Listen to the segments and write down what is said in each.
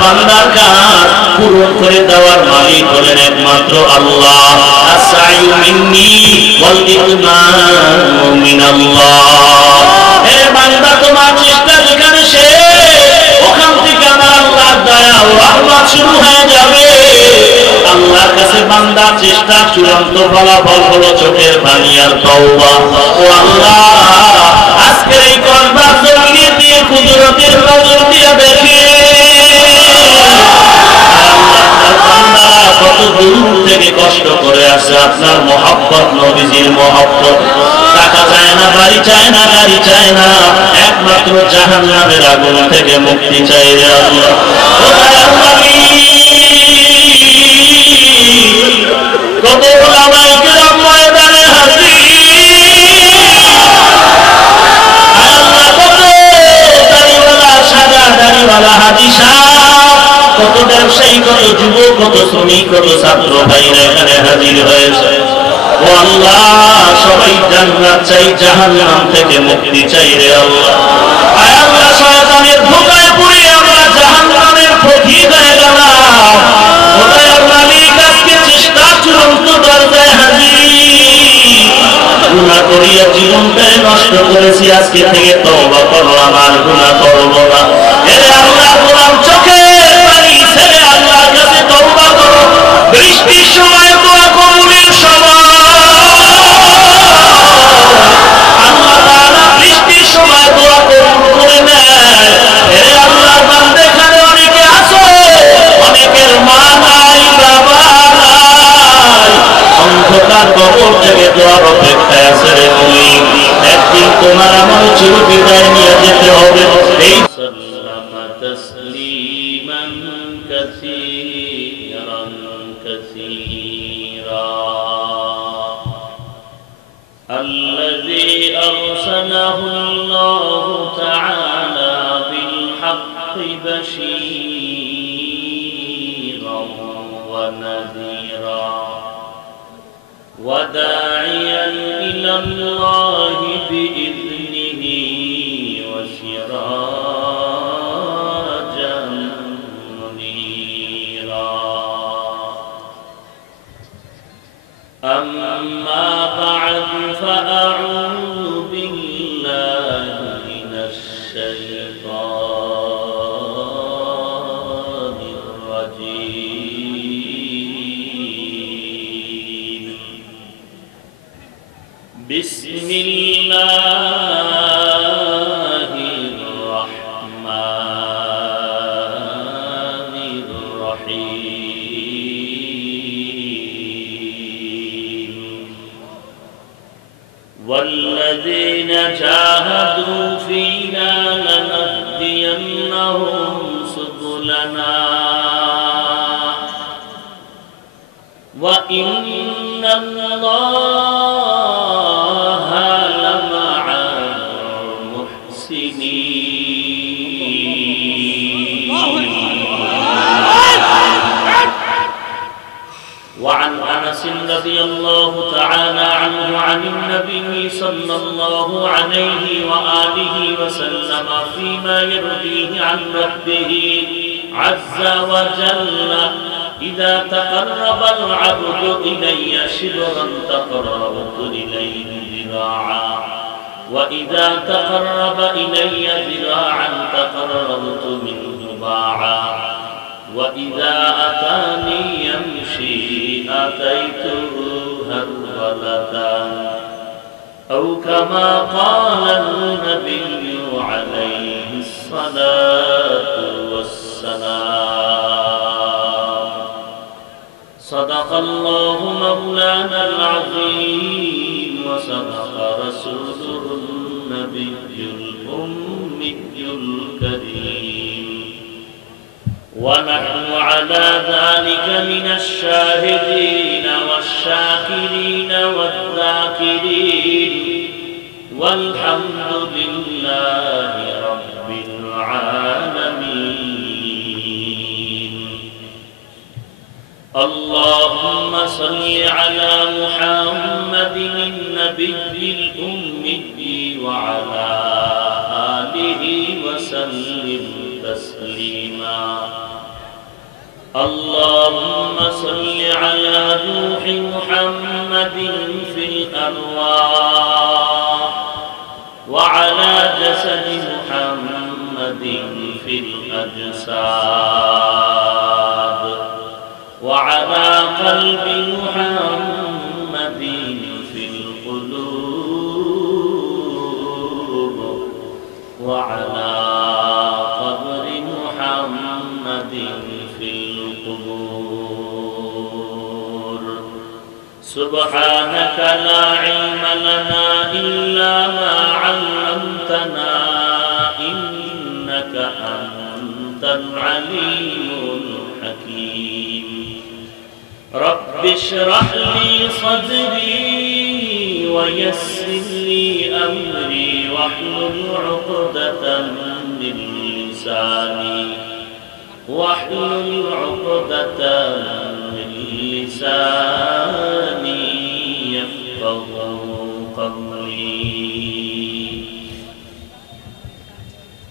বান্দার কাজ পূরণ করে দেওয়ার মালিক হলেন একমাত্র আল্লাহ। আসাইউ মিন্নি ওয়াল ইতমানু মিনাল্লাহ। হে বান্দা, তোমার চেষ্টা যেখানে শেষ, ওখান থেকে আমার আল্লাহর দয়া ও রহমত শুরু হয়ে যাবে। আল্লাহর কাছে বান্দার চেষ্টার চূড়ান্ত ফলাফল হলো চোখের পানি আর তওবা। ও আল্লাহ, আজকের এই কসবার জমিনে দিয়ে কুদরতের নজর দিয়ে দেখে কত দূর থেকে কষ্ট করে আসছে আপনার মহব্বত, নবীজির মহব্বত। টাকা চায় না, বাড়ি চায় না, গাড়ি চায় না, একমাত্র জাহান্নামের আগুন থেকে মুক্তি চাই রে আল্লাহ। কত ওলামায়ে কেরাম ময়দানে হাজির, আল্লাহ কত দাড়িওয়ালা, সাদা দাড়িওয়ালা হাজী সাহেব, কত ব্যবসায়ী, কত যুবক, কত শ্রমিক, কত ছাত্র ভাইরা এখানে হাজির হয়েছে। ও আল্লাহ, সবাই জান্নাত চাই, জাহান্নাম থেকে মুক্তি চাই রে আল্লাহ। আয় আল্লাহ, শয়তানের ধোঁকায় পড়ে আমরা জাহান্নামের ফকির হয়ে গেলাম। খোদার মালিক আজকে চেষ্টার চূড়ান্ত দরজায় হাজির। গুনাহ করিয়া জীবনটাই নষ্ট করেছি, আজকে থেকে তওবা করলাম, আর গুনাহ করব না। হে আল্লাহ, গোলাম চোখের পানি ছেড়ে আল্লাহর কাছে তওবা করো। বৃষ্টির সময় দোয়া কবুলের সময়, আল্লাহ তাআলা বৃষ্টির সময় দোয়া কবুল করে নেয়। হে আল্লাহর বান্দা, এখানে অনেকে আছো, অনেকের মা নাই, বাবা নাই, অন্ধকার কবর থেকে দোয়ার অপেক্ষায় আছে রে মুমিন। একদিন তোমার আমার চির বিদায় নিয়ে যেতে হবে। এই তাসলিমান কাসীরান কাসীরা আল্লাযী আরসালাহু আল্লাহু তাআলা বিল হাক্কি বাশীরান ওয়া নাযীরা وداعيا إلى الله بإذنه وسراجا منيرا أما بعد فأعوذ بالله من الشيطان الرجيم. بسم الله الرحمن الرحيم. والذين جاهدوا فينا لنهدينهم سبلنا وإن الله لمع المحسنين. وعن أنس رضي الله تعالى عنه عن النبي صلى الله عليه وآله وسلم فيما يرويه عن ربه عز وجل: إذا تقرب العبد إلي شبرا تقربت إليه ذراعا، وإذا تقرب إلي ذراعا تقربت منه باعا، وإذا أتاني يمشي أتيته هرولة، أو كما قال النبي عليه الصلاة والسلام. صدق الله مولانا العظيم، وصدق رسوله النبي الأمي الكريم، ونحن على ذلك من الشاهدين والشاكرين والذاكرين، والحمد لله رب العالمين. اللهم صل على محمد النبي الأمي وعلى آله وسلم تسليما. اللهم صل على روح محمد في الأرواح وعلى جسد محمد في الأجساد وعلى قلب محمد في القلوب وعلى قبر محمد في القبور سبحانك لا علم لنا إلا ما علمتنا إنك أنت العليم الحكيم رب اشرح لي صدري ويسر لي أمري واحلل عقدة من لساني يفقهوا قولي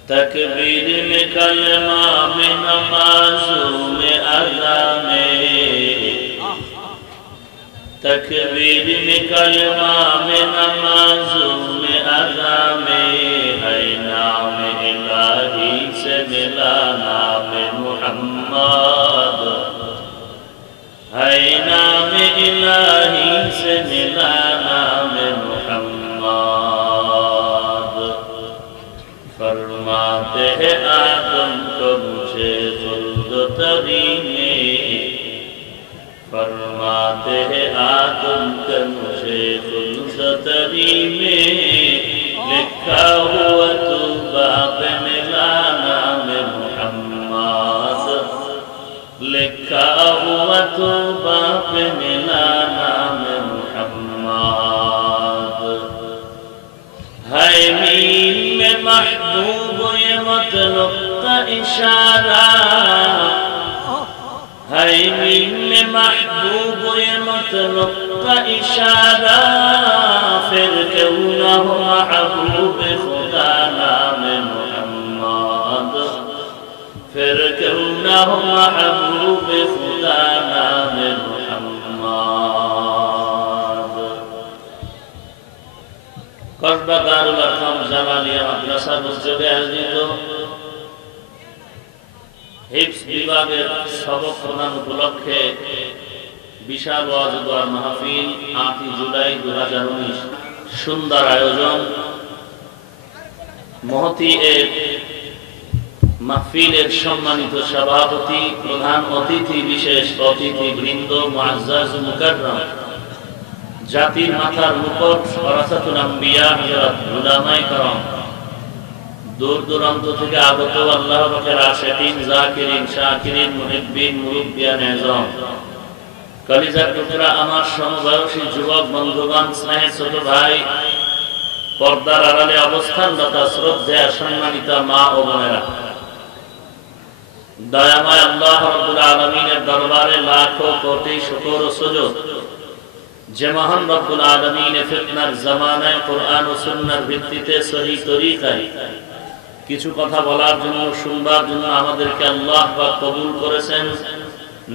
تکبیر میں کلمہ میں نمازوں میں ادا میں تکبیر میں کلمہ میں نمازوں میں ادا میں ہے نام الہی سے ملا نام محمد ہے نام الہی سے ملا نام محمد فرماتے ہیں آدم کو مجھے خلد تری میں فرماتے ہیں آدم کو مجھے خلد تری میں لکھا ہوا تو باپ ملا نام محمد لکھا ہوا تو باپ ملا نام محمد ہے مین میں محبوب یہ مطلب کا اشارہ ہے مین میں محبوب یہ مطلب کا اشارہ پھر کیوں نہ ہو محبوب خدا نام محمد پھر کیوں نہ ہو محبوب خدا نام محمد কসবা দারুল আরকাম জামালিয়া মাদ্রাসার মসজিদে আয়োজিত হিফজ বিভাগের সবক প্রদান উপলক্ষে বিশাল ওয়াজ ও দোয়া মাহফিল 8 জুলাই 2019 সুন্দর আয়োজন মহতি এর মাহফিলের সম্মানিত সভাপতি প্রধান অতিথি বিশেষ অতিথি বৃন্দ মুআজ্জাজ মুকাররম জাতির মাথার মুকুট ওয়ারাসাতুল আম্বিয়া হযরত উলামায়ে کرام দূর দূরান্ত থেকে আগত আল্লাহ পাকের আশিকিন জাকিরিন শাকিরিন মুহিব্বিন মুরব্বিয়ান আযম কলিজার টুকরা আমার সমবয়সী যুবক বন্ধুগণ স্নেহের ছোট ভাই পর্দার আড়ালে অবস্থানরত শ্রদ্ধেয় সম্মানিত মা ও বোনেরা দয়াময় আল্লাহ রাব্বুল আলামিনের দরবারে লাখো কোটি শুকর ও সুজুদ যে মহান রব্বুল আলামিন ফিতনার জামানায় কোরআন ও সুন্নাহর ভিত্তিতে সহি তরিকায় কিছু কথা বলার জন্য শুনবার জন্য আমাদেরকে আল্লাহ পাক কবুল করেছেন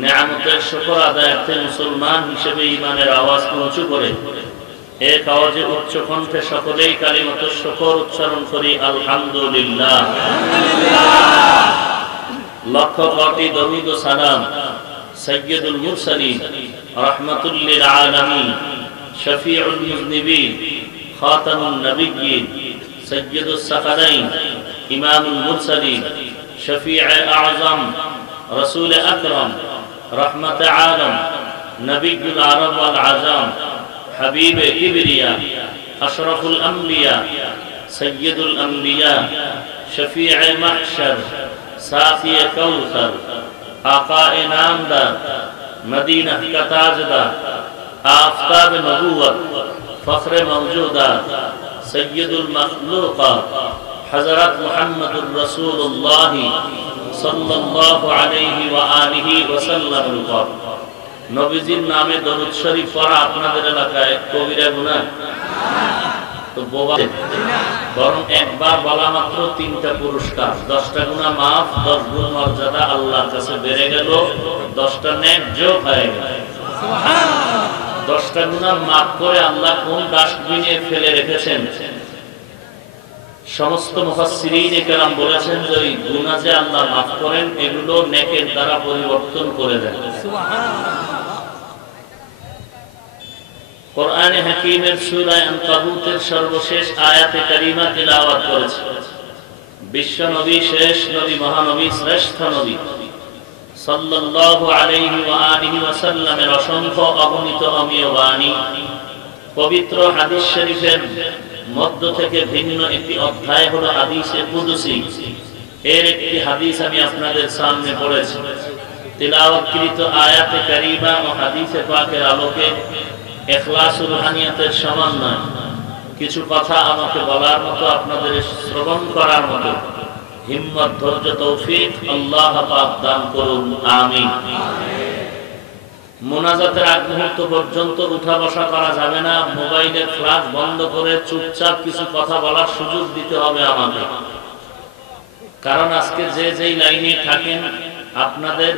নিয়ামতের শুকর আদায়ার্থে মুসলমান হিসেবে ঈমানের আওয়াজ উঁচু করে এক আওয়াজে উচ্চ কণ্ঠে সকলেই কালিমাতুশ শুকর উচ্চারণ করি আলহামদুলিল্লাহ লক্ষ কোটি দরুদ ও সালাম সাইয়্যিদুল মুরসালিন রাহমাতুল লিল আলামিন শফিউল মুযনিবিন খাতামুন নবিয়্যিন সাইয়্যিদুস সাকালাইন ইমামুল মুরসালিন শফিউল আযম রাসূল আকরাম রাহমাতে আলম নবিয়্যুল আরব ওয়াল আজম হাবিবে কিবরিয়া আশরাফুল আম্বিয়া সাইয়্যিদুল আম্বিয়া শফিউল মাহশর साफ़ी कौसर आक़ाए नामदार मदीना का ताजदार आफ़ताब नबूवत फ़ख्र मौजूदात सय्यदुल मख़लूक़ात हज़रत मुहम्मदुर रसूलुल्लाह सल्लल्लाहु अलैहि व आलिहि वसल्लम नबीजीर नामे दरूद शरीफ पढ़ा আপনাদের এলাকায় কবিরা গুনাহ তো বোবা বরং একবার বলা মাত্র 3টা পুরস্কার, 10টা গুনাহ মাফ, 10 গুণ মর্যাদা আল্লাহর কাছে বেড়ে গেল, 10টা নেক যোগ হয়ে গেল। সুবহানাল্লাহ। 10টা গুনাহ মাফ করে আল্লাহ কোন ডাস্টবিনে ফেলে রেখেছেন? সমস্ত মুফাসসিরিনে কেরাম বলেছেন যে এই গুনাহ যে আল্লাহ মাফ করেন এগুলো নেকের দ্বারা পরিবর্তন করে দেন। সুবহানাল্লাহ। কোরআনে হাকীমের সূরা আনকাবুতের সর্বশেষ আয়াতে কারিমা তিলাওয়াত করেছে বিশ্ব নবী, শেষ নবী, মহানবী, শ্রেষ্ঠ নবী সাল্লাল্লাহু আলাইহি ওয়া আলিহি ওয়াসাল্লামের অসংখ্য অগণিত অমীয় বাণী। পবিত্র হাদিস শরীফের মধ্য থেকে ভিন্ন একটি অধ্যায় হলো হাদিসে কুদসি। এর একটি হাদিস আমি আপনাদের সামনে পড়েছি। তিলাওয়াতকৃত আয়াতে কারিমা ও হাদিসে পাকের আলোকে ইখলাস ও রুহানিয়তের সমন্বয় কিছু কথা আমাকে বলার মতো, আপনাদের শ্রবণ করার মতো হিম্মত, ধৈর্য, তৌফিক আল্লাহ পাক দান করুন, আমিন। মুনাজাতের আগ মুহূর্ত পর্যন্ত উঠা বসা করা যাবে না। মোবাইলের ফ্ল্যাশ বন্ধ করে চুপচাপ কিছু কথা বলার সুযোগ দিতে হবে আমাকে, কারণ আজকে যে যেই লাইনে থাকেন আপনাদের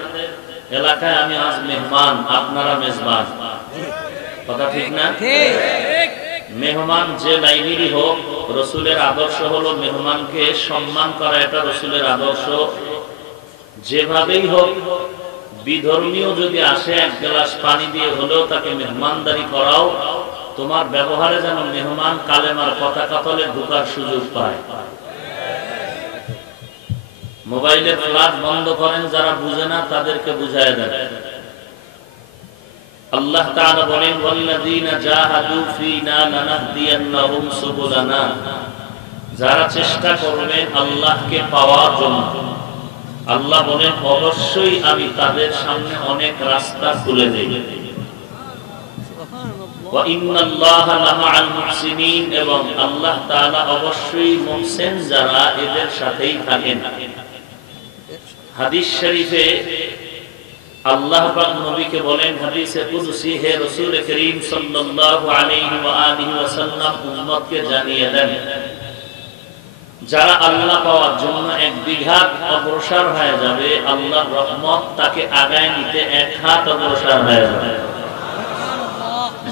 এলাকায় আমি আজ মেহমান, আপনারা মেজবান। কথা ঠিক না? ঠিক। মেহমান যে লাইনেরই হোক, রাসূলের আদর্শ হলো মেহমানকে সম্মান করা, এটা রাসূলের আদর্শ। যেভাবেই হোক, বিধর্মীয় যদি আসে এক গ্লাস পানি দিয়ে হলেও তাকে মেহমানদারি করাও। তোমার ব্যবহারে যেন মেহমান কালেমার পতাকা তলে ঢোকার সুযোগ পায়। মোবাইলের ফ্ল্যাশ বন্ধ করেন, যারা বুঝে না তাদেরকে বুঝায় দেন। আল্লাহ তাআলা বলেন, ওয়াল্লাযীনা জাহাদু ফীনা লানাহদিয়ান্নাহুম সুবুলানা, যারা চেষ্টা করবে আল্লাহকে পাওয়ার জন্য, আল্লাহ বলেন অবশ্যই আমি তাদের সামনে অনেক রাস্তা খুলে দেই। ওয়া ইন্নাল্লাহা লামাআল মুহসিনিন, এবং আল্লাহ তাআলা অবশ্যই মুহসিন যারা এদের সাথেই থাকেন। হাদিস শরীফে আল্লাহ পাক নবীকে বলেন হাদিসে কুদসি, হে রাসূল করিম সাল্লাল্লাহু আলাইহি ওয়া আলিহি ওয়াসাল্লাম উম্মতকে জানিয়ে দেন, যারা আল্লাহ পাওয়ার জন্য এক বিঘাত অগ্রসর হয়ে যাবে, আল্লাহর রহমত তাকে আগায় নিতে এক হাত অগ্রসর হয়ে যাবে।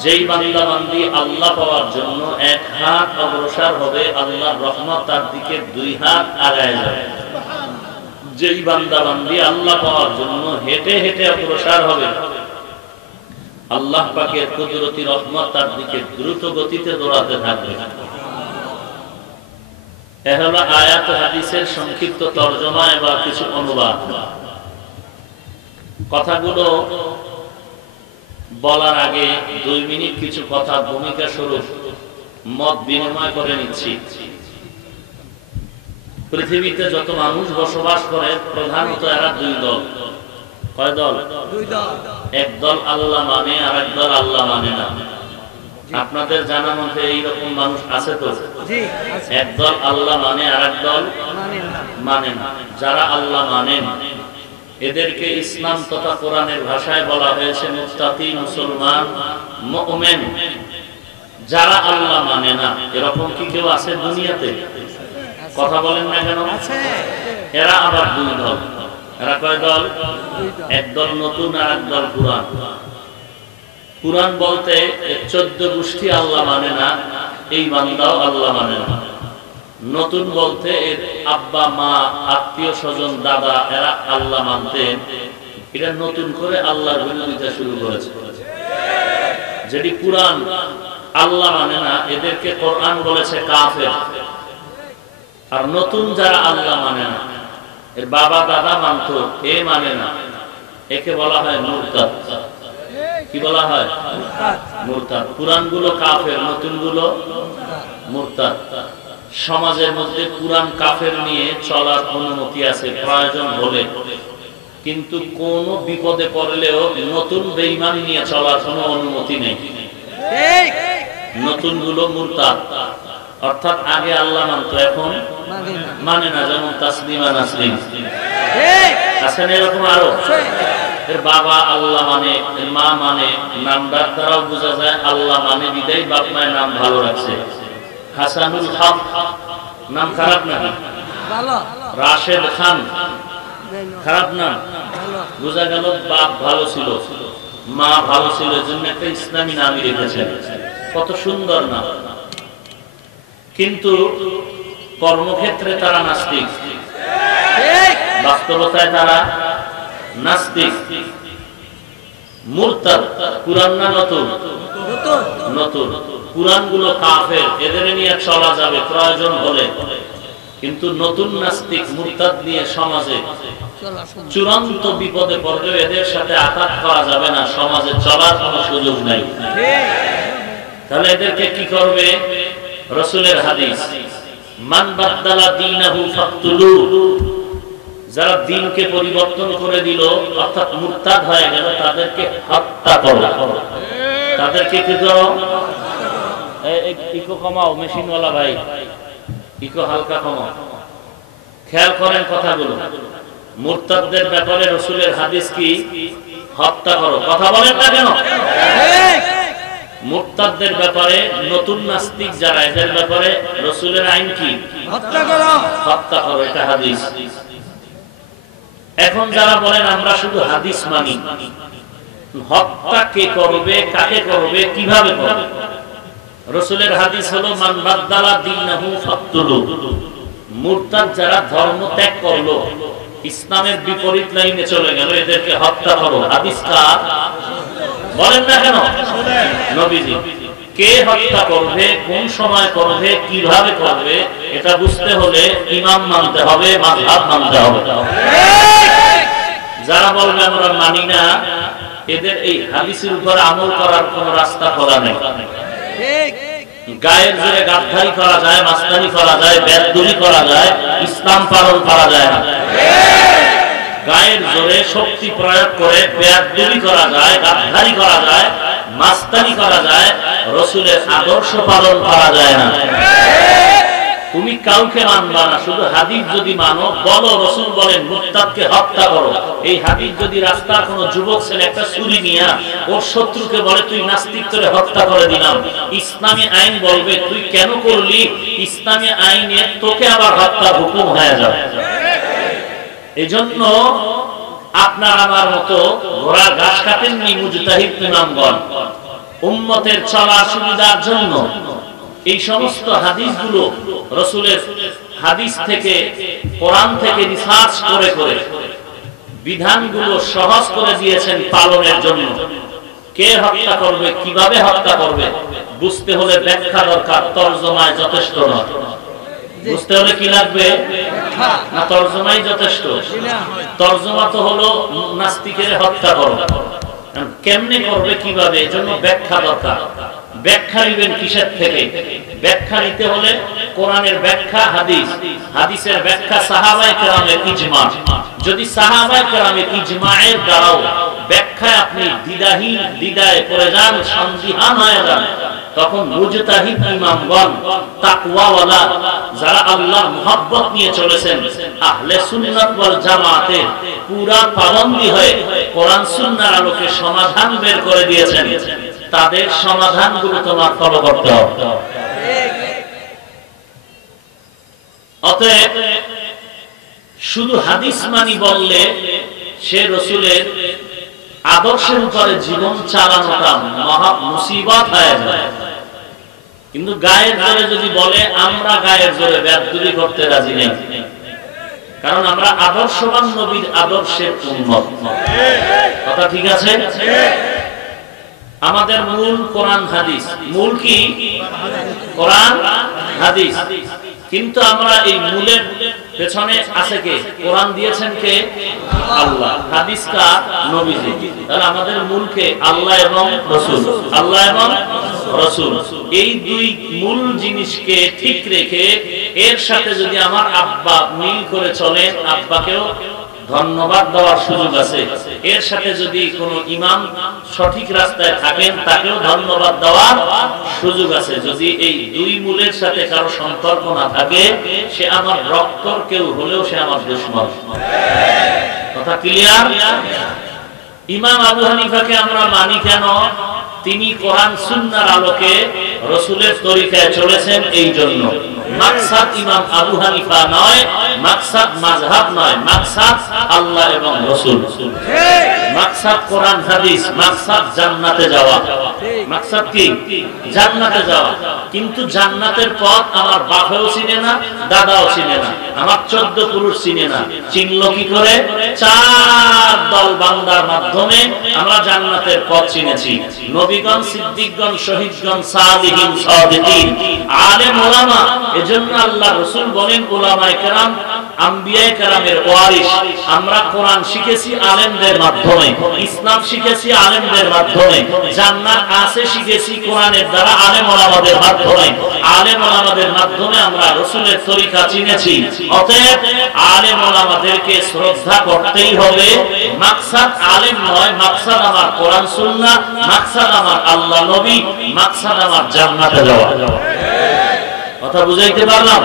যেই বান্দা বান্দি আল্লাহ পাওয়ার জন্য এক হাত অগ্রসর হবে, আল্লাহর রহমত তার দিকে 2 হাত আগায় যাবে। যেই বান্দা বান্দি আল্লাহ পাওয়ার জন্য হেঁটে হেঁটে অগ্রসর হবে, আল্লাহ পাকের কুদরতি রহমত তার দিকে দ্রুত গতিতে দৌড়াতে থাকবে। এ হলো আয়াত হাদিসের সংক্ষিপ্ত তরজমা এবং কিছু অনুবাদ। কথাগুলো বলার আগে 2 মিনিট কিছু কথা ভূমিকা স্বরূপ মত বিনিময় করে নিচ্ছি। পৃথিবীতে যত মানুষ বসবাস করে প্রধানত এরা 2 দল। কয় দল? 2 দল। এক দল আল্লাহ মানে, আর এক দল আল্লাহ মানে না। আপনাদের জানা মতে এইরকম মানুষ আছে তো? জি আছে। এক দল আল্লাহ মানে, আর এক দল মানে না। যারা আল্লাহ মানেন এদেরকে ইসলাম তথা কোরআনের ভাষায় বলা হয়েছে মুত্তাকি, মুসলমান, মুমিন। যারা আল্লাহ মানে না, এরকম কি কেউ আছে দুনিয়াতে? কথা বলেন না কেন? আছে। এরা আবার 2 দল। এরা কয় দল? 2 দল। এক দল নতুন, আর এক দল পুরান। পুরান বলতে 14 গোষ্ঠী আল্লাহ মানে না, এই বান্দাও আল্লাহ মানে না। নতুন বলতে এর আব্বা, মা, আত্মীয় স্বজন, দাদা এরা আল্লাহ মানতেন, এটা নতুন করে আল্লাহর বিরোধিতা শুরু করেছে। যেটি পুরান আল্লাহ মানে না, এদেরকে কোরআন বলেছে কাফের। আর নতুন যারা আল্লাহ মানে না, এর বাবা দাদা মানতো, এ মানে না, একে বলা হয় মুরতাদ। কি বলা হয়? মুরতাদ। পুরান গুলো কাফের, নতুন গুলো মুরতাদ। সমাজের মধ্যে পুরান কাফের নিয়ে চলার অনুমতি আছে প্রয়োজন হলে, কিন্তু কোন বিপদে পড়লেও নতুন বেঈমান নিয়ে চলার কোনো অনুমতি নেই। নতুন গুলো মুরতাদ, অর্থাৎ আগে আল্লাহ মানতো এখন মানে না। যেমন তাসলিমা নাসরিন আছেন, এরকম আরো। এর বাবা আল্লাহ মানে, এর মা মানে, নামদার দ্বারাও বোঝা যায় আল্লাহ মানে, বিদায় বাপ মায়ের নাম ভালো রাখছে। হাসানুল হক নাম খারাপ না? ভালো। রাশেদ খান খারাপ না? বোঝা গেল বাপ ভালো ছিল, মা ভালো ছিল, এজন্য একটা ইসলামী নামই রেখেছেন। কত সুন্দর নাম। কিন্তু কর্মক্ষেত্রে তারা নাস্তিক, বাস্তবতায় তারা নাস্তিক, মুরতাদ। কুরআন না নতুন? নতুন। কুরআনগুলো কাফের, এদের নিয়ে চলা যাবে প্রয়োজন হলে, কিন্তু নতুন নাস্তিক মুরতাদ নিয়ে সমাজে চূড়ান্ত বিপদে পড়লে এদের সাথে আঘাত করা যাবে না, সমাজে চলার কোনো সুযোগ নাই। তাহলে এদেরকে কি করবে? রাসূলের হাদিস, মান বাদদালা দীনাহু ফাকতুলু, যারা দ্বীনকে পরিবর্তন করে দিল অর্থাৎ মুরতাদ হয়ে গেল, তাদেরকে হত্যা করো। তাদেরকে কি করো? ইকো কমাও মেশিনওয়ালা ভাই, ইকো হালকা কমাও। খেয়াল করেন কথাগুলো। মুরতাদদের ব্যাপারে রাসূলের হাদিস কি? হত্যা করো। কথা বলেন না কেন? মুরতাদদের ব্যাপারে, নতুন নাস্তিক যারা, এদের ব্যাপারে রাসূলের আইন কি? হত্যা করো। হত্যা করো, এটা হাদিস। এখন যারা বলেন আমরা শুধু হাদিস মানি, হত্যা কে করবে, কাকে করবে, কিভাবে করবে? রাসূলের হাদিস হলো মান বাদদালা দীনাহু ফাকতুলু, মুরতাদ যারা ধর্ম ত্যাগ করলো, ইসলামের বিপরীত লাইনে চলে গেল, এদেরকে হত্যা করো। হাদিস কার? বলেন না কেন? নবীজি। কে হত্যা করবে, কোন সময় করবে, কিভাবে করবে, এটা বুঝতে হলে ইমাম মানতে হবে, মাযহাব মানতে হবে। যারা বলবে আমরা মানি না, এদের এই হাদিসের উপর আমল করার কোন রাস্তা খোলা নেই। গায়ের জোরে গাদ্দারি করা যায়, মাস্তানি করা যায়, বেদবি করা যায়, ইসলাম পালন করা যায় না। গায়ের জোরে শক্তি প্রয়োগ করে বেদবি করা যায়, গাদ্দারি করা যায়, মাস্তানি করা যায়, রাসূলের আদর্শ পালন করা যায় না। তুমি কাউকে মানবা না, শুধু হাদিস যদি মানো, বলো রাসূল বলেন মুরতাদকে হত্যা করো। এই হাদিস যদি রাস্তার কোন যুবক ছেলে একটা ছুরি নিয়ে ওর শত্রুকে বলে তুই নাস্তিক, তোরে হত্যা করে দিলাম, ইসলামী আইন বলবে তুই কেন করলি, ইসলামী আইনে তোকে আবার হত্যা হুকুম হয়ে যাবে। এজন্য আপনার আমার মতো ঘোড়ার ঘাস কাটেননি মুজতাহিদ ইমামগণ, উম্মতের চলার সুবিধার জন্য এই সমস্ত হাদিসগুলো রাসূলের হাদিস থেকে, কোরআন থেকে রিসার্চ করে করে বিধানগুলো সহজ করে দিয়েছেন পালনের জন্য। কে হত্যা করবে, কিভাবে হত্যা করবে বুঝতে হলে ব্যাখ্যা দরকার, তরজমায় যথেষ্ট নয়। বুঝতে হলে কি লাগবে? না তরজমাই যথেষ্ট? তরজমা তো হলো নাস্তিকের হত্যা করো, কেমনে করবে, কিভাবে, এজন্য ব্যাখ্যা দরকার। ব্যাখ্যা নিবেন কিসের থেকে? ব্যাখ্যা নিতে হলে কোরআনের ব্যাখ্যা হাদিস, হাদিসের ব্যাখ্যা সাহাবায়ে কেরামের ইজমা। যদি সাহাবায়ে কেরামের ইজমায়ের দ্বারাও ব্যাখ্যায় আপনি দ্বিধায় পড়ে যান, সন্দিহান হয়ে যান, তখন মুজতাহিদ ইমামগণ, তাকওয়াওয়ালা যারা আল্লাহর মুহাব্বত নিয়ে চলেছেন, আহলে সুন্নাত ওয়াল জামাতের পুরা পাবন্দী হয়ে কোরআন সুন্নাহর আলোকে সমাধান বের করে দিয়েছেন, তাদের সমাধানগুলো তোমার ফলো করতে হবে। অতএব শুধু হাদিস মানি বললে সে রাসূলের আদর্শের উপরে জীবন চালানোটা মহা মুসিবত হয়ে যায়। কিন্তু গায়ের জোরে যদি বলে আমরা গায়ের জোরে বেদবি করতে রাজি নেই, কারণ আমরা আদর্শবান নবীর আদর্শের উম্মত। কথা ঠিক আছে? আমাদের মূল কোরআন হাদিস। মূল কি? কোরআন হাদিস। কিন্তু আমরা এই মূলের পেছনে আছে কে? কোরআন দিয়েছেন কে? আল্লাহ। হাদিস কার? নবীজি। তাহলে আমাদের মূল কে? আল্লাহ এবং রাসূল। আল্লাহ এবং রাসূল, এই দুই মূল জিনিসকে ঠিক রেখে এর সাথে যদি আমার আব্বা মিল করে চলেন, আব্বাকেও ধন্যবাদ দেওয়ার সুযোগ আছে। এর সাথে যদি কোনো ইমাম সঠিক রাস্তায় থাকেন, তাকেও ধন্যবাদ দেওয়ার সুযোগ আছে। যদি এই দুই মূলের সাথে কারো সম্পর্ক না থাকে, সে আমার রক্তর কেউ হলেও সে আমার দুশমন। কথা ক্লিয়ার? ইমাম আবু হানিফাকে আমরা মানি কেন? তিনি কোরআন সুন্নাহর আলোকে রাসূলের তরিকায় চলেছেন, এই জন্য। মাকসাদ ইমাম আবু হানিফা নয়, মাকসাদ মাযহাব নয়, মাকসাদ আল্লাহ এবং রাসূল। মাকসাদ কোরআন হাদিস, মাকসাদ জান্নাতে যাওয়া। মাকসাদ কি? জান্নাতে যাওয়া। কিন্তু জান্নাতের পথ আমার বাপও চিনে না, দাদাও চিনে না, আমার 14 পুরুষ চিনে না। চিনলো কি করে? 4 দল বান্দার মাধ্যমে আমরা জান্নাতের পথ চিনেছি। নবীগণ, সিদ্দিকগণ, শহীদগণ, সালিহিন, সাদিকিন, আলেম ওলামা। এজন্য আল্লাহ রাসূল বলেন উলামায়ে কেরাম আম্বিয়ায়ে কেরামের ওয়ারিস। আমরা কোরআন শিখেছি আলেমদের মাধ্যমে, ইসলাম শিখেছি আলেমদের মাধ্যমে, জান্নাত আছে শিখেছি কোরআনের দ্বারা আলেম ওলামাদের মাধ্যমে। আলেম ওলামাদের মাধ্যমে আমরা রাসূলের তরিকা চিনেছি। অতএব আলেম ওলামাদেরকে শ্রদ্ধা করতেই হবে। মাকসাদ আলেম নয়, মাকসাদ আমার কোরআন সুন্নাহ, মাকসাদ আমার আল্লাহ নবী, মাকসাদ আমার জান্নাতে যাওয়া। কথা বুঝাইতে পারলাম?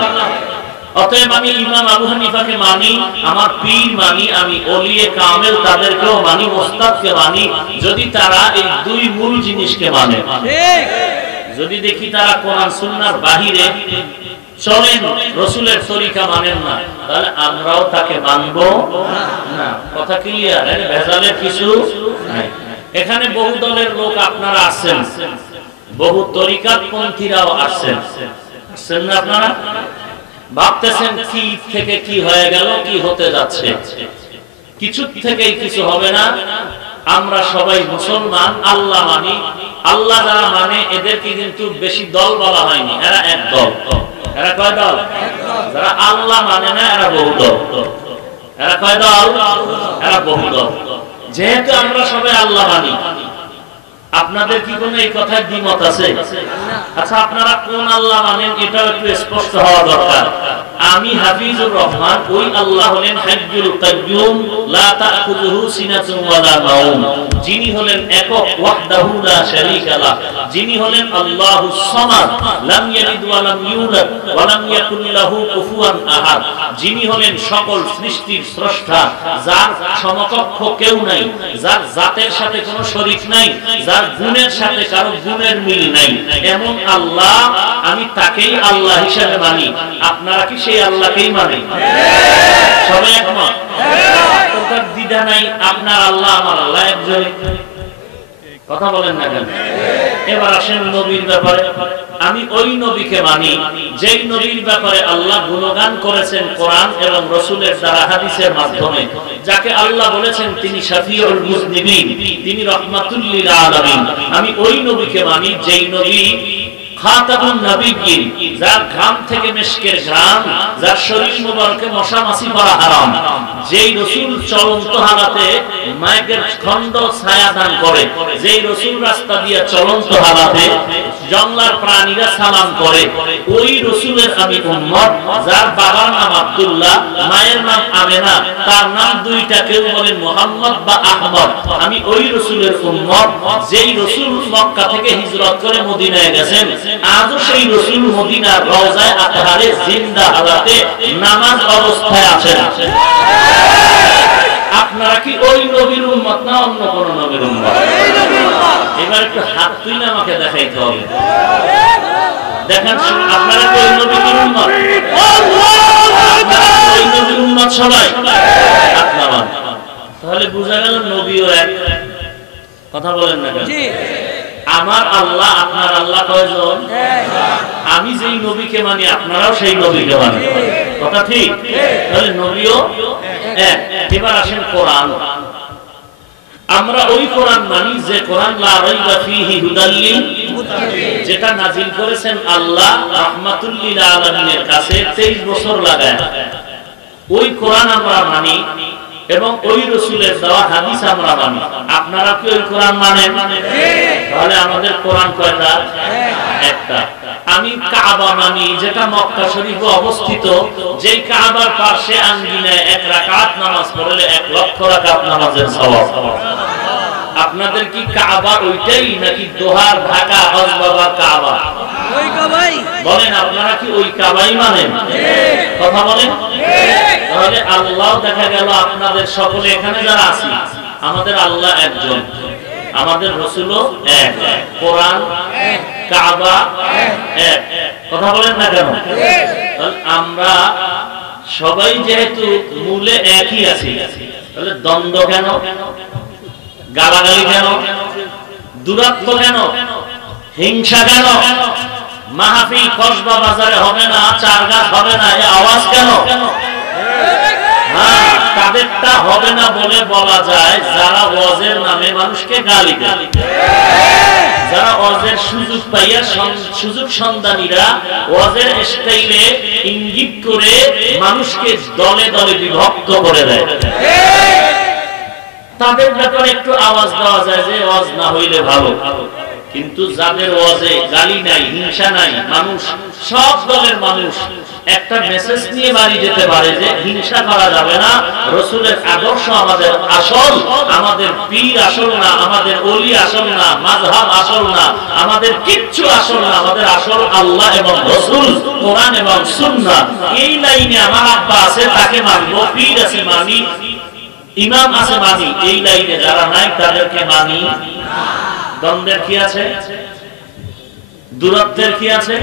অতএব আমি ইমাম আবু হানিফাকে মানি, আমার পীর মানি, আমি ওলিয়ে কামেল তাদেরকেও মানি, ওস্তাদকে মানি, যদি তারা এই দুই মূল জিনিসকে মানে। যদি দেখি তারা কোরআন সুন্নাহর বাহিরে চলেন, রাসূলের তরিকা মানেন না, তাহলে আমরাও তাকে মানব না। কথা ক্লিয়ার? ভেজালের কিছু নাই। এখানে বহু দলের লোক আপনারা আছেন, বহু তরিকাতপন্থীরাও আছেন। আছেন না আপনারা? ভাবতেছেন কি থেকে কি হয়ে গেল, কি হতে যাচ্ছে। কিছু থেকেই কিছু হবে না। আমরা সবাই মুসলমান, আল্লাহ মানি। আল্লাহ যারা মানে এদেরকে কিন্তু বেশি দল বলা হয়নি, এরা এক দল। এরা কয় দল? যারা আল্লাহ মানে না এরা বহু দল। এরা কয় দল? এরা বহু দল। যেহেতু আমরা সবাই আল্লাহ মানি, আপনাদের কি কোনো এই কথায় দ্বিমত আছে? আচ্ছা, আপনারা কোন আল্লাহ মানেন এটাও একটু স্পষ্ট হওয়া দরকার। আমি হাফিজুর রহমান, ওই আল্লাহ হলেন হাইয়ুল কাইয়্যুম, লা তাখুযুহু সিনাতুন ওয়ালা নাওম, যিনি হলেন একক, ওয়াহদাহু লা শারীকা লাহ, যিনি হলেন আল্লাহুস সামাদ, লাম ইয়ালিদ ওয়া লাম ইউলাদ ওয়া লাম ইয়াকুল লাহু কুফুয়ান আহাদ, যিনি হলেন সকল সৃষ্টির স্রষ্টা, যার সমকক্ষ কেউ নাই, যার জাতের সাথে কোনো শরীক নাই, যার গুণের সাথে কারো গুণের মিল নাই, এমন আল্লাহ আমি তাকেই আল্লাহ হিসেবে মানি। আপনারা কি সেই আল্লাহকেই মানেন? সবাই একমত? তোর দ্বিধা নাই, আপনার আল্লাহ আমার আল্লাহ একজন। কথা বলেন না কেন? এবার আসেন নবীর ব্যাপারে। আমি ওই নবীকে মানি যেই নবীর ব্যাপারে আল্লাহ গুণগান করেছেন কোরআন এবং রাসূলের দ্বারা হাদিসের মাধ্যমে, যাকে আল্লাহ বলেছেন তিনি শাফিউল মুজনিবিন, তিনি রাহমাতুল লিল আলামিন। আমি ওই নবীকে মানি যেই নবী খাতামুন নবিয়্যিন, যার ঘাম থেকে মিশকের ঘ্রাণ, যার শরীর মুবারকে মশা মাছি পড়া হারাম, যেই রাসূল চলন্ত হালাতে মাইকের খন্ড ছায়া দান করে, যেই রাসূল রাস্তা দিয়ে চলন্ত হালাতে জঙ্গলার প্রাণীরা সালাম করে, ওই রাসূলের আমি উম্মত। যার বাবার নাম আব্দুল্লাহ, মায়ের নাম আমেনা, তার নাম দুইটা, কেউ বলেন মুহাম্মদ বা আহমদ। আমি ওই রাসূলের উম্মত যেই রাসূল মক্কা থেকে হিজরত করে মদিনায় গেছেন, আজও সেই রাসূল মদিনার রওজায়ে আতহারে জিন্দা হালাতে নামাজ অবস্থায় আছেন। আপনারা কি ওই নবীর উম্মত না অন্য কোন নবীর উম্মত? এবার একটু হাত তুলে আমাকে দেখাইতে হবে। দেখেন আপনারা কি ওই নবীর উম্মত? আপনারা ওই নবীর উম্মত সবাই? আপনারা তাহলে বোঝা গেল নবীও এক। কথা বলেন না কেন? আমার আল্লাহ আপনার আল্লাহ কয়জন? আমি যেই নবীকে মানি আপনারাও সেই নবীকে মানেন। কথা ঠিক? তাহলে নবীও এক। এবার আসেন কোরআন। আমরা ওই কোরআন মানি যে কোরআন লা রাইবা ফীহি হুদাল লিল মুত্তাকিন, যেটা নাযিল করেছেন আল্লাহ রাহমাতুল লিল আলামিনের কাছে 23 বছর লাগায়। ওই কোরআন আমরা মানি এবং ওই রাসূলের দেওয়া হাদিস আমরা মানি। আপনারা কি ওই কোরআন মানেন? তাহলে আমাদের কোরআন কয়টা? একটা। আমি কাবা মানি, যেটা মক্কা শরীফে অবস্থিত, যেই কাবার পাশে আঙ্গিনায় 1 রাকাত নামাজ পড়লে 1 লক্ষ রাকাত নামাজের সওয়াব। আপনাদের কি কাবা ওইটাই নাকি দোহার ঢাকা হজ বাবার কাবা? ওই কাবাই। বলেন আপনারা কি ওই কাবাই মানেন? কথা বলেন। তাহলে আল্লাহ দেখা গেল আপনাদের সকলে এখানে যারা আছি, আমাদের আল্লাহ একজন, আমাদের রাসূলও এক, কোরআন এক, কাবা এক। কথা বলেন না কেন? আমরা সবাই যেহেতু মূলে একই আছি, তাহলে দ্বন্দ্ব কেন, গালাগালি কেন, দূরত্ব কেন, হিংসা কেন, মাহফিল কসবা বাজারে হবে না, চারগাছ হবে না, এই আওয়াজ কেন? হ্যাঁ, তাদেরটা হবে না বলে বলা যায় যারা ওয়াজের নামে মানুষকে গালি দেয়, যারা ওয়াজের সুযোগ পাইয়া সুযোগ সন্ধানীরা ওয়াজের স্টাইলে ইঙ্গিত করে মানুষকে দলে দলে বিভক্ত করে দেয়, তাদের ব্যাপারে একটু আওয়াজ দেওয়া যায় যে ওয়াজ না হইলে ভালো। কিন্তু যাদের ওয়াজে গালি নাই, হিংসা নাই, মানুষ সব দলের মানুষ একটা মেসেজ নিয়ে বাড়ি যেতে পারে যে হিংসা করা যাবে না, রাসূলের আদর্শ আমাদের আসল, আমাদের পীর আসল না, আমাদের ওলি আসল না, মাযহাব আসল না, আমাদের কিচ্ছু আসল না, আমাদের আসল আল্লাহ এবং রাসূল, কোরআন এবং সুন্নাহ। এই লাইনে আমার আব্বা আছে, তাকে মানব, পীর আছে মানি, ইমাম আছে মানি, এই লাইনে যারা নাই তাদেরকে মানি না। দ্বন্দ্বের কি আছে, দূরত্বের কি আছে?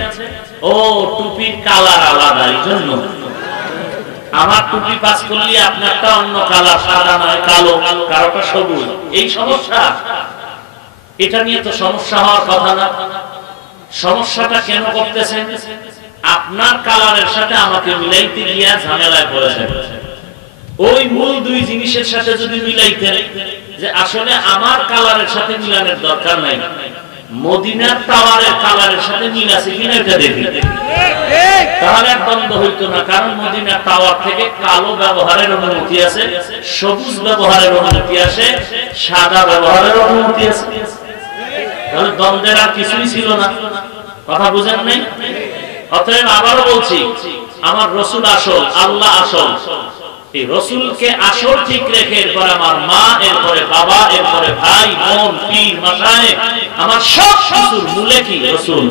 ও টুপির কালার আলাদা, এই জন্য আমার টুপি পাস করলে আপনারটা অন্য কালার, সাদা নয় কালো, কারোটা সবুজ, এই সমস্যা। এটা নিয়ে তো সমস্যা হওয়ার কথা না। সমস্যাটা কেন করতেছেন? আপনার কালারের সাথে আমাকে মিলাইতে গিয়া ঝামেলায় পড়েছেন। ওই মূল দুই জিনিসের সাথে যদি মিলাইতেন যে আসলে আমার কালারের সাথে মিলানোর দরকার নাই, মদিনার টাওয়ারের কালারের সাথে মিল আছে কিনা এটা দেখি, তাহলে আর দ্বন্দ্ব হইতো না। কারণ মদিনার টাওয়ার থেকে কালো ব্যবহারের অনুমতি আছে, সবুজ ব্যবহারের অনুমতি আছে, সাদা ব্যবহারের অনুমতি আছে, তাহলে দ্বন্দ্বের আর কিছুই ছিল না। কথা বুঝেন নাই? অতএব আবারও বলছি, আমার রাসূল আসল, আল্লাহ আসল। এই রাসূলকে আসল ঠিক রেখে এরপরে আমার মা, এরপরে বাবা, এরপরে ভাই, বোন, পীর, মাশায়েখ, আমার সব কিছুর মূলে কি? রাসূল।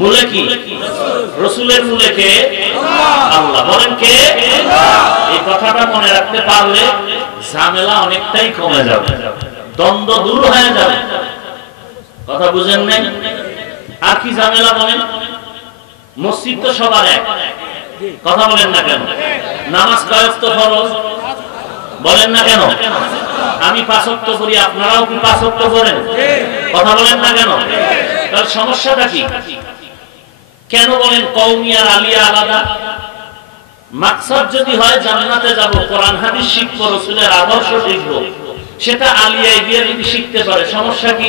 মূলে কি? রাসূলের মূলে কে? আল্লাহ। বলেন কে? এই কথাটা মনে রাখতে পারলে ঝামেলা অনেকটাই কমে যাবে, দ্বন্দ্ব দূর হয়ে যাবে। কথা বুঝেন নাই? আর কি ঝামেলা বলেন? মসজিদ তো সবার এক, কথা বলেন না কেন? নামাজ কয় ওয়াক্ত ফরজ? বলেন না কেন? আমি 5 ওয়াক্ত করি, আপনারাও কি 5 ওয়াক্ত করেন? কথা বলেন না কেন? তাহলে সমস্যাটা কি? কেন বলেন কওমি আর আলিয়া আলাদা? মাকসাদ যদি হয় জান্নাতে যাব, কোরআন হাদিস শিখব, রাসূলের আদর্শ শিখব, সেটা আলিয়ায় গিয়ে যদি শিখতে পারে সমস্যা কি?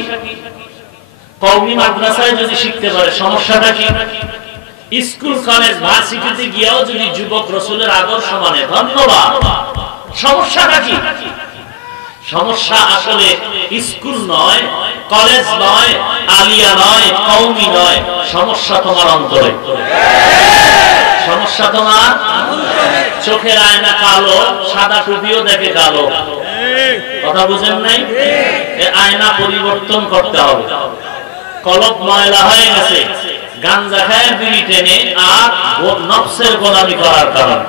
কওমি মাদ্রাসায় যদি শিখতে পারে সমস্যাটা কি? স্কুল কলেজ ভার্সিটিতে গিয়েও যদি যুবক রাসূলের আদর্শ মানে, ধন্যবাদ। সমস্যাটা কি? সমস্যা আসলে স্কুল নয়, কলেজ নয়, আলিয়া নয়, কওমি নয়, সমস্যা তোমার অন্তরে। সমস্যা তোমার চোখের আয়না কালো, সাদা টুপিও দেখে কালো। কথা বুঝেন নাই? এই আয়না পরিবর্তন করতে হবে। কলব ময়লা হয়ে গেছে গাঞ্জা খায়, বিড়ি টেনে, আর নফসের গোলামি করার কারণ।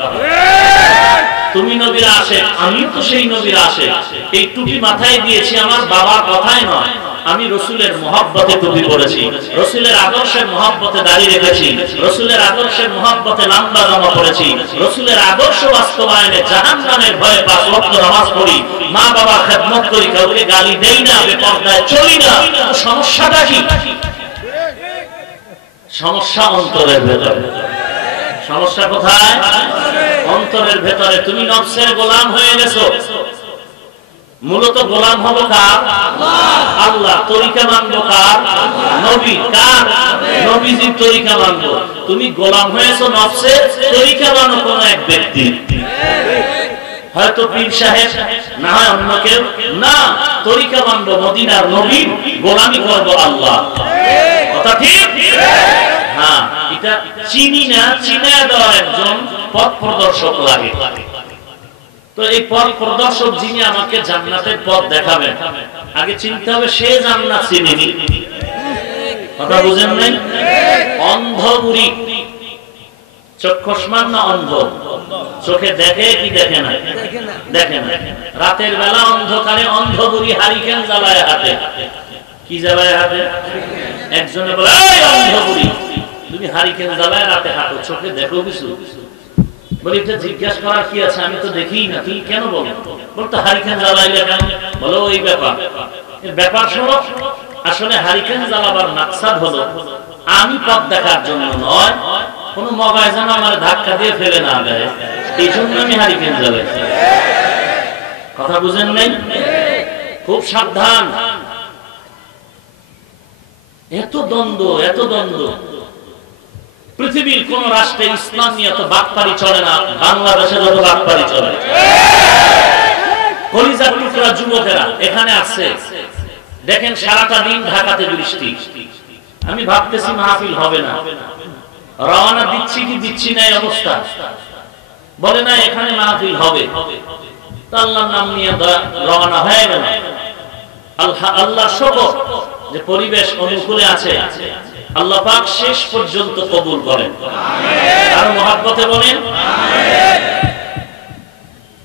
তুমি নবীর আশেক, আমি তো সেই নবীর আশেক। এই টুপি মাথায় দিয়েছি আমার বাবার কথাই নয়, আমি রাসূলের মহব্বতে টুপি পরেছি, রাসূলের আদর্শের মহব্বতে দাড়ি রেখেছি, রাসূলের আদর্শের মহব্বতে লম্বা জামা পরেছি, রাসূলের আদর্শ বাস্তবায়নে জাহান্নামের ভয়ে 5 ওয়াক্ত নামাজ পড়ি, মা বাবার খেদমত করি, কাউকে গালি দেই না, বেপরদায় চলি না। সমস্যাটা কি? সমস্যা অন্তরের ভেতরে। সমস্যা কোথায়? অন্তরের ভেতরে। তুমি নফসের গোলাম হয়ে গেছো। মূলত গোলাম হবো কার? আল্লাহ। তরিকা মানবো কার? নবী। কার? নবীজির তরিকা মানবো। তুমি গোলাম হয়েছো নফসের, তরিকা মানো কোন এক ব্যক্তি, হয়তো পীর সাহেব, না হয় অন্য কেউ, না, তরিকা মানবো মদিনার নবীর, গোলামি করবো আল্লাহ। কথা ঠিক? হ্যাঁ, এটা চিনি না, চিনা দেওয়ার একজন পথ প্রদর্শক লাগে। তো এই পথ প্রদর্শক যিনি আমাকে জান্নাতের পথ দেখাবেন, আগে চিনতে হবে সে জান্নাত চিনেনি। কথা বুঝেন নাই? অন্ধ বুড়ি চক্ষুষ্মান না অন্ধ? চোখে দেখে কি দেখে না? দেখে না। রাতের বেলা অন্ধকারে অন্ধ বুড়ি হারিকেন জ্বালায় হাতে। কি জ্বালায় হাতে? একজনে বলে এই অন্ধ বুড়ি, তুমি হারিকেন জ্বালায় রাতে হাঁটো, চোখে দেখো কিছু? বলি এটা জিজ্ঞাসা করার কি আছে, আমি তো দেখিই না, তুমি কেন বলো? বলতো হারিকেন জ্বালাইলে কেন? বলো ওই ব্যাপার। ব্যাপার শোনো, আসলে হারিকেন জ্বালাবার মাকসাদ হলো আমি পথ দেখার জন্য নয়, কোন মগায় যেন আমার ধাক্কা দিয়ে ফেলে না দেয়, এই জন্য আমি হারিকেন জ্বালাই। কথা বুঝেন নাই? খুব সাবধান। এত দ্বন্দ্ব, এত দ্বন্দ্ব। পৃথিবীর কোন রাষ্ট্রে ইসলাম নিয়ে এত বাটপারি চলে না, বাংলাদেশে যত বাটপারি চলে। কলিজার টুকরা যুবকেরা এখানে আছে, দেখেন সারাটা দিন ঢাকাতে বৃষ্টি, আমি ভাবতেছি মাহফিল হবে না, রওনা দিচ্ছি কি দিচ্ছি না এই অবস্থা, বলে না এখানে মাহফিল হবে, তো আল্লাহর নাম নিয়ে রওনা হয়ে গেল। আল্লাহ শুকর যে পরিবেশ অনুকূলে আছে, আল্লাহ পাক শেষ পর্যন্ত কবুল করেন, আর মহব্বতে বলেন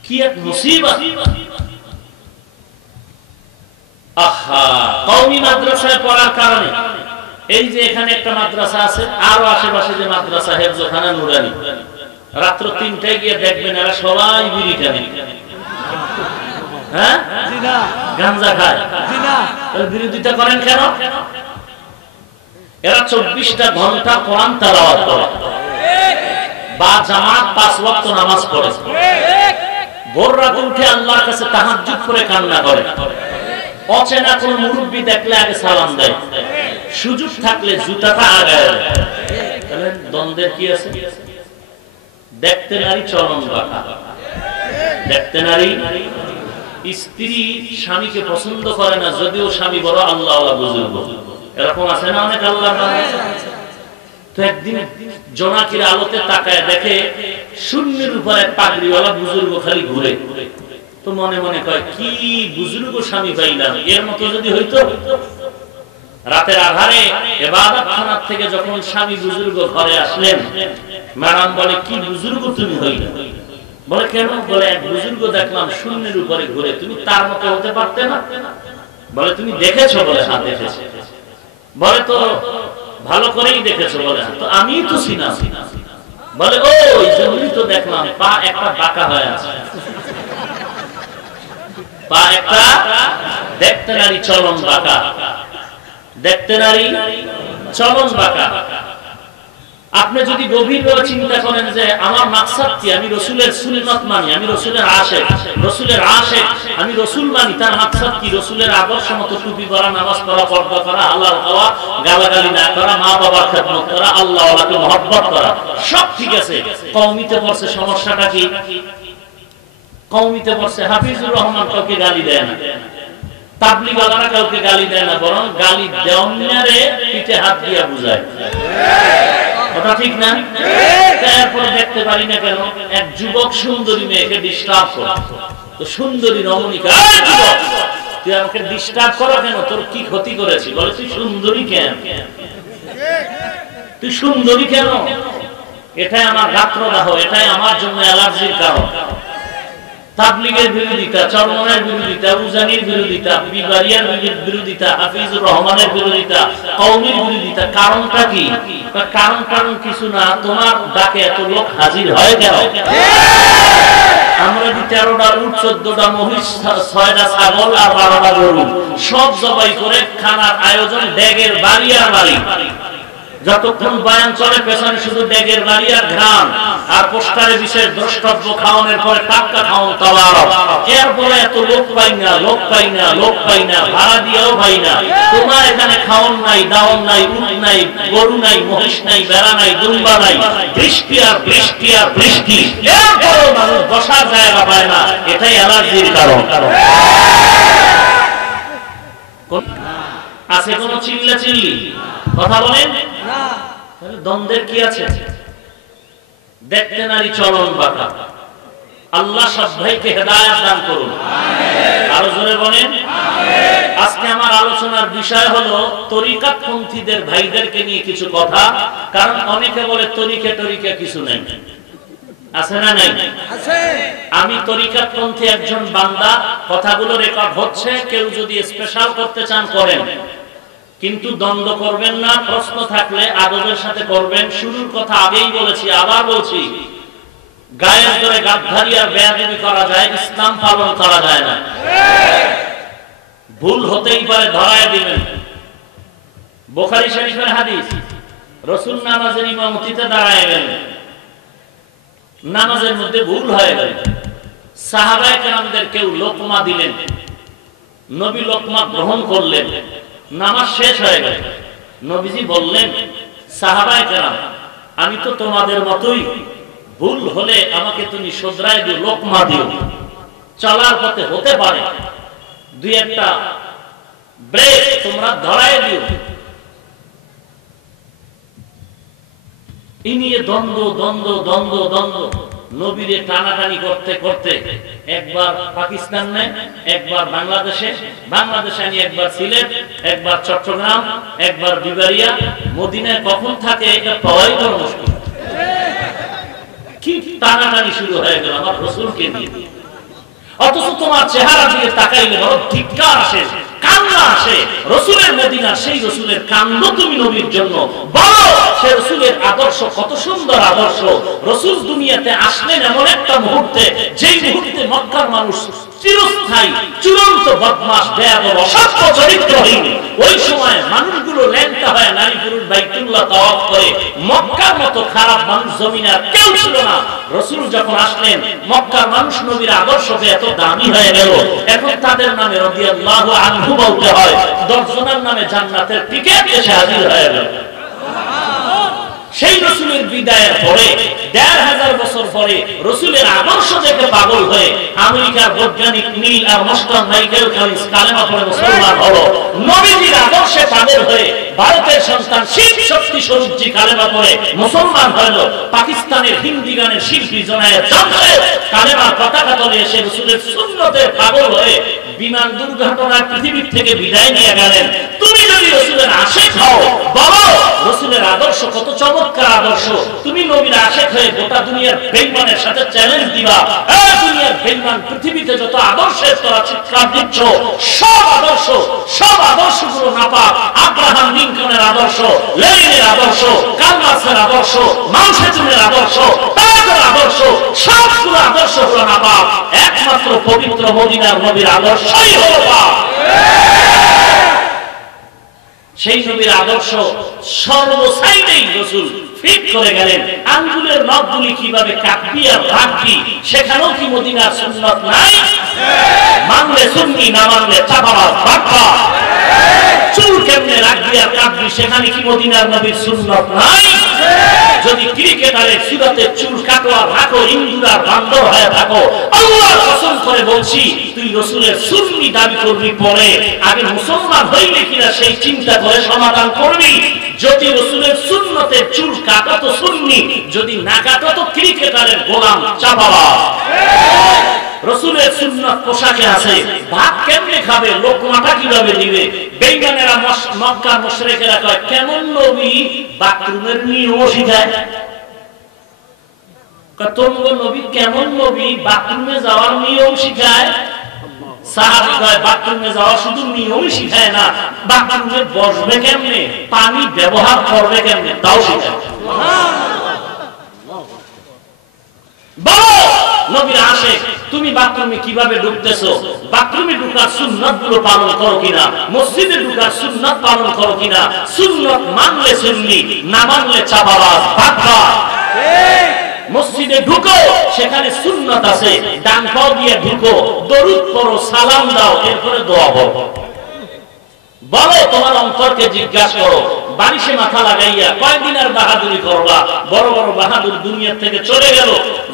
কি এক মুসিবত। আহা, কওমি মাদ্রাসায় পড়ার কারণে এই যে এখানে একটা মাদ্রাসা আছে, আরো আশেপাশে যে মাদ্রাসা হেফজখানা নুরানি, রাত্র 3টায় গিয়ে দেখবেন এরা সবাই বিড়ি টানে, হ্যাঁ গাঞ্জা খায়। বিরোধিতা করেন কেন? এরা 24টা ঘন্টা কোরআন তেলাওয়াত করে বা জামাত 5 ওয়াক্ত নামাজ পড়ে, ভোর রাতে উঠে আল্লাহর কাছে তাহাজ্জুদ করে কান্না করে, অচেনা কোন মুরব্বি দেখলে আগে সালাম দেয়, সুযোগ থাকলে জুতাটা আগায় দেয়। দ্বন্দ্বের কি আছে? দেখতে নারী চরণ বাঁকা, দেখতে নারী। স্ত্রী স্বামীকে পছন্দ করে না, যদিও স্বামী বড় আল্লাহ ওয়ালা বুজুর্গ, এরকম আছে না অনেক আল্লাহর বান্দা। তো একদিন জোনাকির আলোতে তাকায় দেখে শূন্যের উপরে পাগড়িওয়ালা বুজুর্গ খালি ঘুরে, তো মনে মনে কয় কি বুজুর্গ স্বামী পাইলাম, এর মতো যদি হইতো। রাতের আধারে ইবাদতখানা থেকে যখন স্বামী বুজুর্গ ঘরে আসলেন, ম্যাডাম বলে কি বুজুর্গ তুমি হইলে? বলে কেন? বলে এক বুজুর্গ দেখলাম শূন্যের উপরে ঘুরে, তুমি তার মতো হতে পারতে না? বলে তুমি দেখেছো? বলে হ্যাঁ দেখেছি। বলে তো ভালো করেই দেখেছো? বলে তো আমি তো চিনা। বলে ও ওই জন্যই তো দেখলাম পা একটা বাঁকা হয়ে আছে, পা একটা দেখতে নারী চলন বাঁকা, দেখতে নারী চলন বাঁকা। আপনি যদি গভীরভাবে চিন্তা করেন যে আমার মাকসাদ কি, আমি রাসূলের সুন্নাত মানি, আমি রাসূলের আশিক, রাসূলের আশিক, আমি রাসূল মানি, তার মাকসাদ কি? রাসূলের আদর্শ মতো টুপি পরা, নামাজ পড়া, পর্দা করা, হালাল খাওয়া, গালাগালি না করা, মা বাবার খেদমত করা, আল্লাহ ওয়ালাকে মহব্বত করা, সব ঠিক আছে। কওমিতে পড়ছে, সমস্যাটা কি? কওমিতে পড়ছে, হাফিজুর রহমান কাউকে গালি দেয় না, তাবলীগওয়ালারা কাউকে গালি দেয় না, বরং গালি দেওয়ারে পিঠে হাত দিয়া বুঝায়। কথা ঠিক না? তারপর দেখতে পারি না কেন এক যুবক সুন্দরী মেয়েকে ডিস্টার্ব করে, তো সুন্দরী রমণীকা, যুবক তুই আমাকে ডিস্টার্ব করো কেন, তোর কি ক্ষতি করেছি? বলে তুই সুন্দরী কেন, তুই সুন্দরী কেন? এটাই আমার গাত্রদাহ, এটাই আমার জন্য অ্যালার্জির কারণ। তাবলীগের বিরোধিতা, চরমনের বিরোধিতা, উজানির বিরোধিতা, বিবারিয়ার বিরোধিতা, হাফিজুর রহমানের বিরোধিতা, কওমির বিরোধিতা। কারণটা কি? কারণ কিছু না, তোমার ডাকে এত লোক হাজির হয় কেন? আমরা 13টা উট, 14টা মহিষ, 6টা ছাগল আর 12টা গরু সব জবাই করে খানার আয়োজন, ডেগের বাড়ি আর বাড়ি। যতক্ষণ বয়ান চলে পেছনে শুধু ডেগের বাড়ি আর ঘ্রাণ, আর পোস্টারে বিশেষ দ্রষ্টব্য, খাওয়ানোর পরে টাটকা খাওয়ান তাওয়ারব। এরপরে এত লোক পাই না, লোক পাই না, লোক পাই না, ভাড়া দিয়েও পাই না। তোমার এখানে খাওয়ান নাই, দাওয়ান নাই, উট নাই, গরু নাই, মহিষ নাই, বেড়া নাই, দুম্বা নাই, বৃষ্টি আর বৃষ্টি আর বৃষ্টি, এরপরেও মানুষ বসার জায়গা পায় না। এটাই অ্যালার্জির কারণ। আছে কোনো চিল্লা চিল্লি? কথা বলেন না। দ্বন্দ্বের কি আছে? দেখতে নারী চলন বাঁকা। আল্লাহ সব ভাইকে হেদায়েত দান করুন, আরো জোরে বলেন। আজকে আমার আলোচনার বিষয় হলো তরিকাতপন্থীদের ভাইদেরকে নিয়ে কিছু কথা। কারণ অনেকে বলে তরিকা কিছু নেই, আছে না নাই? আছে। আমি তরিকাতপন্থী একজন বান্দা, কথাগুলো রেকর্ড হচ্ছে, কেউ যদি স্পেশাল করতে চান করেন, কিন্তু দ্বন্দ্ব করবেন না, প্রশ্ন থাকলে আদবের সাথে করবেন। শুরুর কথা আগেই বলেছি, আবার বলছি, গায়ের ধরে গাদ্দারি আর বেয়াদবি করা যায়, ইসলাম পালন করা যায় না। ভুল হতেই পারে, ধরায় দিবেন। বুখারী শরীফের হাদিস, রাসূল নামাজের ইমামতিতে দাঁড়ায় গেলেন, নামাজের মধ্যে ভুল হয়ে গেল। সাহাবায়ে কেরামদের কেউ লোকমা দিলেন, নবী লোকমা গ্রহণ করলেন, নামাজ শেষ হয়ে গেল। নবীজি বললেন, সাহাবায়ে কেরাম, আমি তো তোমাদের মতোই, ভুল হলে আমাকে তুমি শুধরায় দিও, লোকমা দিও। চলার পথে হতে পারে দুই একটা ব্রেক তোমরা ধরায় দিও। এই নিয়ে দ্বন্দ্ব দ্বন্দ্ব দ্বন্দ্ব দ্বন্দ্ব, নবীরে টানাটানি করতে করতে একবার পাকিস্তান নেয়, একবার বাংলাদেশে, বাংলাদেশে নিয়ে একবার সিলেট, একবার চট্টগ্রাম, একবার বিবারিয়া, মদিনায় কখন থাকে এটা পাওয়াই বড় মুশকিল। কি টানাটানি শুরু হয়ে গেল আমার রাসূলকে নিয়ে। অথচ তোমার চেহারা দিয়ে তাকাইলে বড় ধিক্কার আসে, কান্না আসে। রাসূলের মদিনা, সেই রাসূলের কান্দ তুমি নবীর জন্য। বলো সে রাসূলের আদর্শ কত সুন্দর আদর্শ। রাসূল দুনিয়াতে আসলেন এমন একটা মুহূর্তে, যেই মুহূর্তে মক্কার মানুষ চিরস্থায়ী চূড়ান্ত বদমাশ, বেয়াদব, অসভ্য, চরিত্রহীন। ওই সময় মানুষগুলো ল্যাংটা হয়ে নারী পুরুষ বাইতুল্লাহ তাওয়াফ করে। মক্কার মতো খারাপ মানুষ জমিনে আর কেউ ছিল না। রাসূল যখন আসলেন, মক্কার মানুষ নবীর আদর্শকে এত দামি হয়ে গেল, এখন তাদের নামে রাদিয়াল্লাহু আনহু বলতে হয়। 10 জনের নামে জান্নাতের টিকেট এসে হাজির হয়ে গেল। সেই রাসূলের বিদায়ের পরে ১৫০০ বছর পরে রাসূলের আদর্শ দেখে পাগল হয়ে আমেরিকার বৈজ্ঞানিক নীল আর্মস্ট্রং, মাইকেল কলিন্স কালেমা পড়ে মুসলমান হলো। নবীজির আদর্শে পাগল হয়ে ভারতের সন্তান শিব শক্তি স্বরূপজি কালেমা পড়ে মুসলমান হলো। পাকিস্তানের হিন্দি গানের শিল্পী জোনায়েদ জামশেদ কালেমার পতাকা তলে এসে রাসূলের সুন্নতে পাগল হয়ে বিমান দুর্ঘটনায় পৃথিবীর থেকে বিদায় নিয়ে গেলেন। তুমি যদি রাসূলের আশিক হও, বলো রাসূলের আদর্শ কত চমৎকার আদর্শ। তুমি নবীর আশিক হয়ে গোটা দুনিয়ার বেঈমানের সাথে চ্যালেঞ্জ দিবা, এই দুনিয়ার বেঈমান পৃথিবীতে যত আদর্শের তোরা চিৎকার দিচ্ছ, সব আদর্শগুলো নাপাক। আব্রাহাম লিঙ্কনের আদর্শ, লেনিনের আদর্শ, কার্ল মার্ক্সের আদর্শ, মাও সেতুংয়ের আদর্শ, তাদের আদর্শ, সবগুলো আদর্শ হলো নাপাক। একমাত্র পবিত্র মদিনার নবীর আদর্শই হলো পাক। সেই নবীর আদর্শ সর্বসাইডেই রাসূল ফিট করে গেলেন। আঙ্গুলের নখগুলি কিভাবে কাটবি আর রাখবি, সেখানেও কি মদিনার সুন্নাত নাই? মানলে সুন্নি, না মানলে চাপাবাজ বাটপা। চুল কেমনে রাখবি আর কাটবি, সেখানে কি মদিনার নবীর সুন্নাত নাই? যদি ক্রিকেটারের সিরাতে চুল কাটো আর রাখো, ইন্দুরার বান্দর হয়ে থাকো, আল্লাহর কসম করে বলছি, তুই রাসূলের সুন্নি দাবি করবি পরে, আগে মুসলমান হইলে কিনা সেই চিন্তা করে সমাধান করবি। যদি রাসূলের সুন্নতে চুল কাটো তো সুন্নি, যদি না কাটো তো ক্রিকেটারের গোলাম চাপাবাজ। রাসূলের সুন্নাত পোশাকে আছে, ভাত কেমনে খাবে, লোকমাটা কিভাবে দিবে। বেঈমানেরা মক্কার মুশরিকেরা কয়, কেমন নবী বাথরুমের নিয়ম শিখায়। তোমগো নবী কেমন নবী বাথরুমে যাওয়ার নিয়ম শিখায়। সাহাবী কয়, বাথরুমে যাওয়া শুধু নিয়মই শিখায় না, বাথরুমে বসবে কেমনে, পানি ব্যবহার করবে কেমনে তাও শিখায়। বলো নবীর আশিক, তুমি বাথরুমে কিভাবে ঢুকতেছো, বাথরুমে ঢুকার সুন্নাতগুলো পালন করো কিনা, মসজিদে ঢুকার সুন্নাত পালন করো কিনা। সুন্নাত মানলে সুন্নি, না মানলে চাপাবাজ বাটপা। মসজিদে ঢুকো, সেখানে সুন্নাত আছে, ডান পাও দিয়ে ঢুকো, দরুদ পড়ো, সালাম দাও, এরপরে দোয়া করো। বলো তোমার অন্তরকে জিজ্ঞাসা করো, বালিশে মাথা লাগাইয়া কয়দিন আর বাহাদুরি করবা। বড় বড় বাহাদুর দুনিয়া থেকে চলে গেল।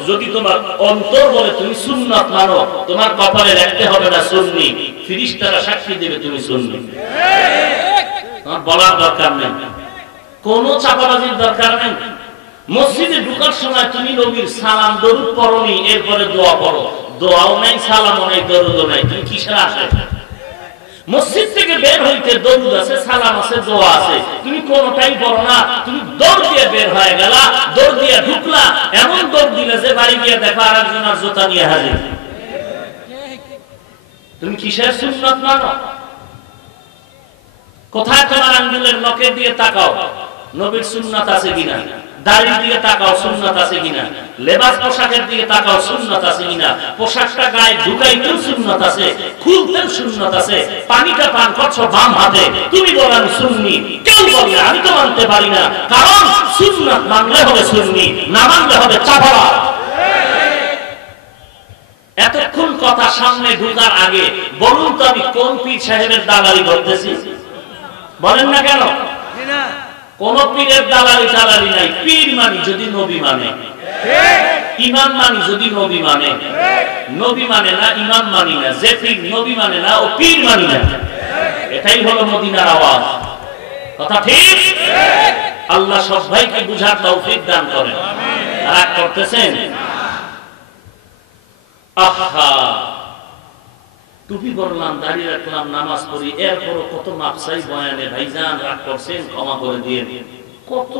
যদি তোমার অন্তর বলে তুমি সুন্নাত মানো, তোমার কপালে রাখতে হবে না সুন্নি, ফেরেশতারা সাক্ষী দেবে তুমি সুন্নি। তোমার বলার দরকার নেই, কোনো চাপাবাজির দরকার নেই। মসজিদে ঢোকার সময় তুমি নবীর সালাম দরুদ পড়নি, এরপরে দোয়া পড়ো। দোয়াও নাই, সালামও নাই, দরুদও নাই, তুমি কিসের আসে? মসজিদ থেকে বের হইতে দরুদ আছে, সালাম আছে, দোয়া আছে, তুমি কোনটাই পড়ো না। তুমি দৌড় দিয়ে বের হয়ে গেলা, দৌড় দিয়ে ঢুকলা, এমন দৌড় দিলে যে বাড়ি গিয়ে দেখো আরেকজনের জুতা নিয়ে হাজির। তুমি কিসের সুন্নাত মানো? কোথায় তোমার আঙ্গুলের নখের দিকে তাকাও, নবীর সুন্নাত আছে কিনা। দাড়ির দিকে তাকাও, সুন্নাত আছে কিনা। লেবাস পোশাকের দিকে তাকাও, সুন্নাত আছে কিনা। পোশাকটা গায়ে ঢুকাইতেও সুন্নাত আছে, খুলতেও সুন্নাত আছে। পানিটা পান করছো বাম হাতে, তুমি বলো আমি সুন্নি, কেউ বললে আমি তো মানতে পারি না। কারণ সুন্নাত মানলে হবে সুন্নি, না মানলে হবে চাপড়া। এতক্ষণ কথা সামনে ঢোকার আগে বলুন তো আমি কোন পীর সাহেবের দালালি করতেছি? বলেন না কেন? কোন পীরের দালালি টালালি নাই। পীর মানি যদি নবী মানে, ইমাম মানি যদি নবী মানে। নবী মানে না, ইমাম মানি না। যে পীর নবী মানে না, ও পীর মানি না। এটাই হলো মদিনার আওয়াজ। কথা ঠিক? আল্লাহ সবাইকে বুঝার তৌফিক দান করেন। রাগ করতেছেন? আহা, টুপি পরলাম, দাড়ি রাখলাম, নামাজ পড়ি, এরপরও কত মাপসাই বয়ানে ভাইজান রাগ করছেন, ক্ষমা করে দিয়ে। কত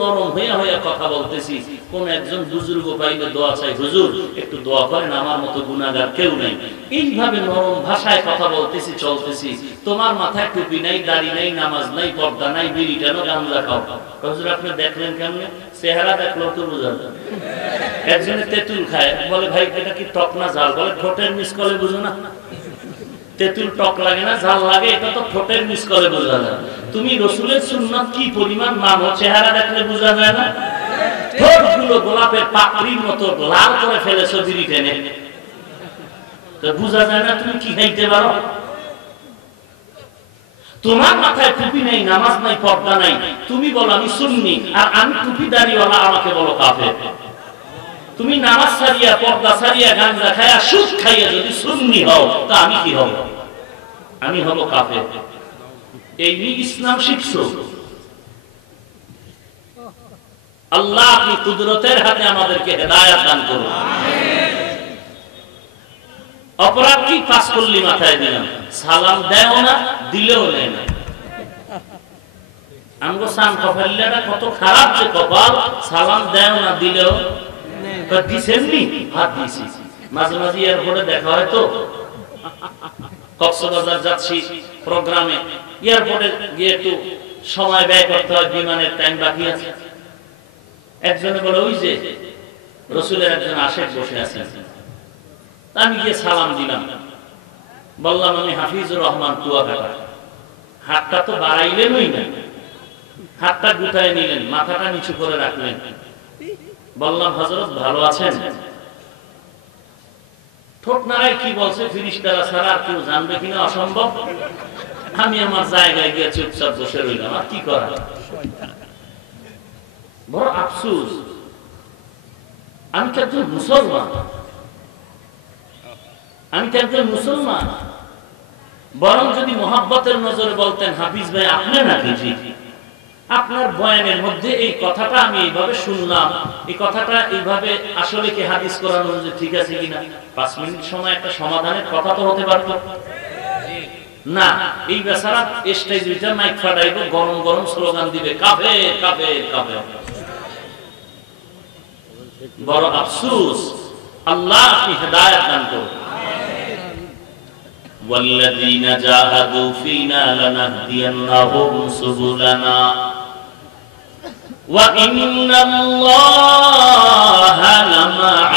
নরম হইয়া হইয়া কথা বলতেছি। কোন একজন বুজুর্গ পাইলে দোয়া চাই, হুজুর একটু দোয়া করেন, আমার মতো গুনাহগার কেউ নাই। এইভাবে নরম ভাষায় কথা বলতেছি, চলতেছি। তোমার মাথায় টুপি নাই, দাড়ি নাই, নামাজ নাই, পর্দা নাই, বিড়ি টানো, গামলা খাও। হুজুর আপনি দেখলেন কেমনে? চেহারা দেখলেও তো বুঝা যায়। একজনে তেঁতুল খায়, বলে ভাই এটা কি টক না ঝাল? বলে ঠোঁটের মিস করে বুঝো না। তেঁতুল টক লাগে না ঝাল লাগে, এটা তো ঠোঁটের মিস করে বোঝা যায়। তুমি রসুলের সুন্নাত কি পরিমাণ মানো, চেহারা দেখলে বোঝা যায় না? ঠোঁটগুলো গোলাপের পাপড়ির মতো লাল করে ফেলেছো বিড়ি টেনে, তো বোঝা যায় না তুমি কি খাইতে পারো? তোমার মাথায় টুপি নেই, নামাজ নাই, পর্দা নাই, তুমি বলো আমি সুন্নি, আর আমি টুপি দাড়িওয়ালা, আমাকে বলো কাফের। তুমি নামাজ ছাড়িয়া, পর্দা ছাড়িয়া, গাঁজা খাইয়া, সুদ খাইয়া যদি সুন্নি হও, তা আমি কি হব? আমি হব কাফের। এই ইসলাম শিখছো? আল্লাহ আপনি কুদরতের হাতে আমাদেরকে হেদায়েত দান করুন। অপরাধ কি? পাস করলি মাথায় দিলাম, সালাম দেও না, দিলেও নেয় না। আমগো সান কপালিয়াটা কত খারাপ যে কপাল, সালাম দেও না, দিলেও দিছেননি, হাত দিছি। মাঝে মাঝে এয়ারপোর্টে দেখা হয় তো, কক্সবাজার যাচ্ছি প্রোগ্রামে, এয়ারপোর্টে গিয়ে একটু সময় ব্যয় করতে হয়, বিমানের টাইম বাকি আছে। একজনে বলে ওই যে রসুলের একজন আশেক বসে আছেন, আমি গিয়ে সালাম দিলাম, বললাম আমি হাফিজুর রহমান কুয়াকাটা। হাতটা তো বাড়াইলেনই না, হাতটা গুটায় নিলেন, মাথাটা নিচু করে রাখলেন। বললাম হযরত ভালো আছেন? ঠোঁট নাড়ায় কি বলছে ফেরেশতারা ছাড়া আর কেউ জানবে কিনা অসম্ভব। আমি আমার জায়গায় গিয়ে চুপচাপ বসে রইলাম, আর কি করা। বড় আফসোস, আমি তো একজন মুসলমান, আমি তো একজন মুসলমান। বরং যদি মোহাব্বতের নজরে বলতেন হাফিজ ভাই আপনি নাকি, জি আপনার বয়ানের মধ্যে এই কথাটা আমি এইভাবে শুনলাম, এই কথাটা এইভাবে আসলে কি হাদিস কোরআন অনুযায়ী ঠিক আছে কিনা, 5 মিনিট সময় একটা সমাধানের কথা তো হতে পারতো না। এই বেচারা স্টেজ উঠে মাইক ফাটাইবো, গরম গরম স্লোগান দিবে, কাফের কাফের কাফের। বড় আফসোস। আল্লাহ আপনি হেদায়েত দান করুন। والذين جاهدوا فينا لنهدينهم سبلنا وإن الله لمع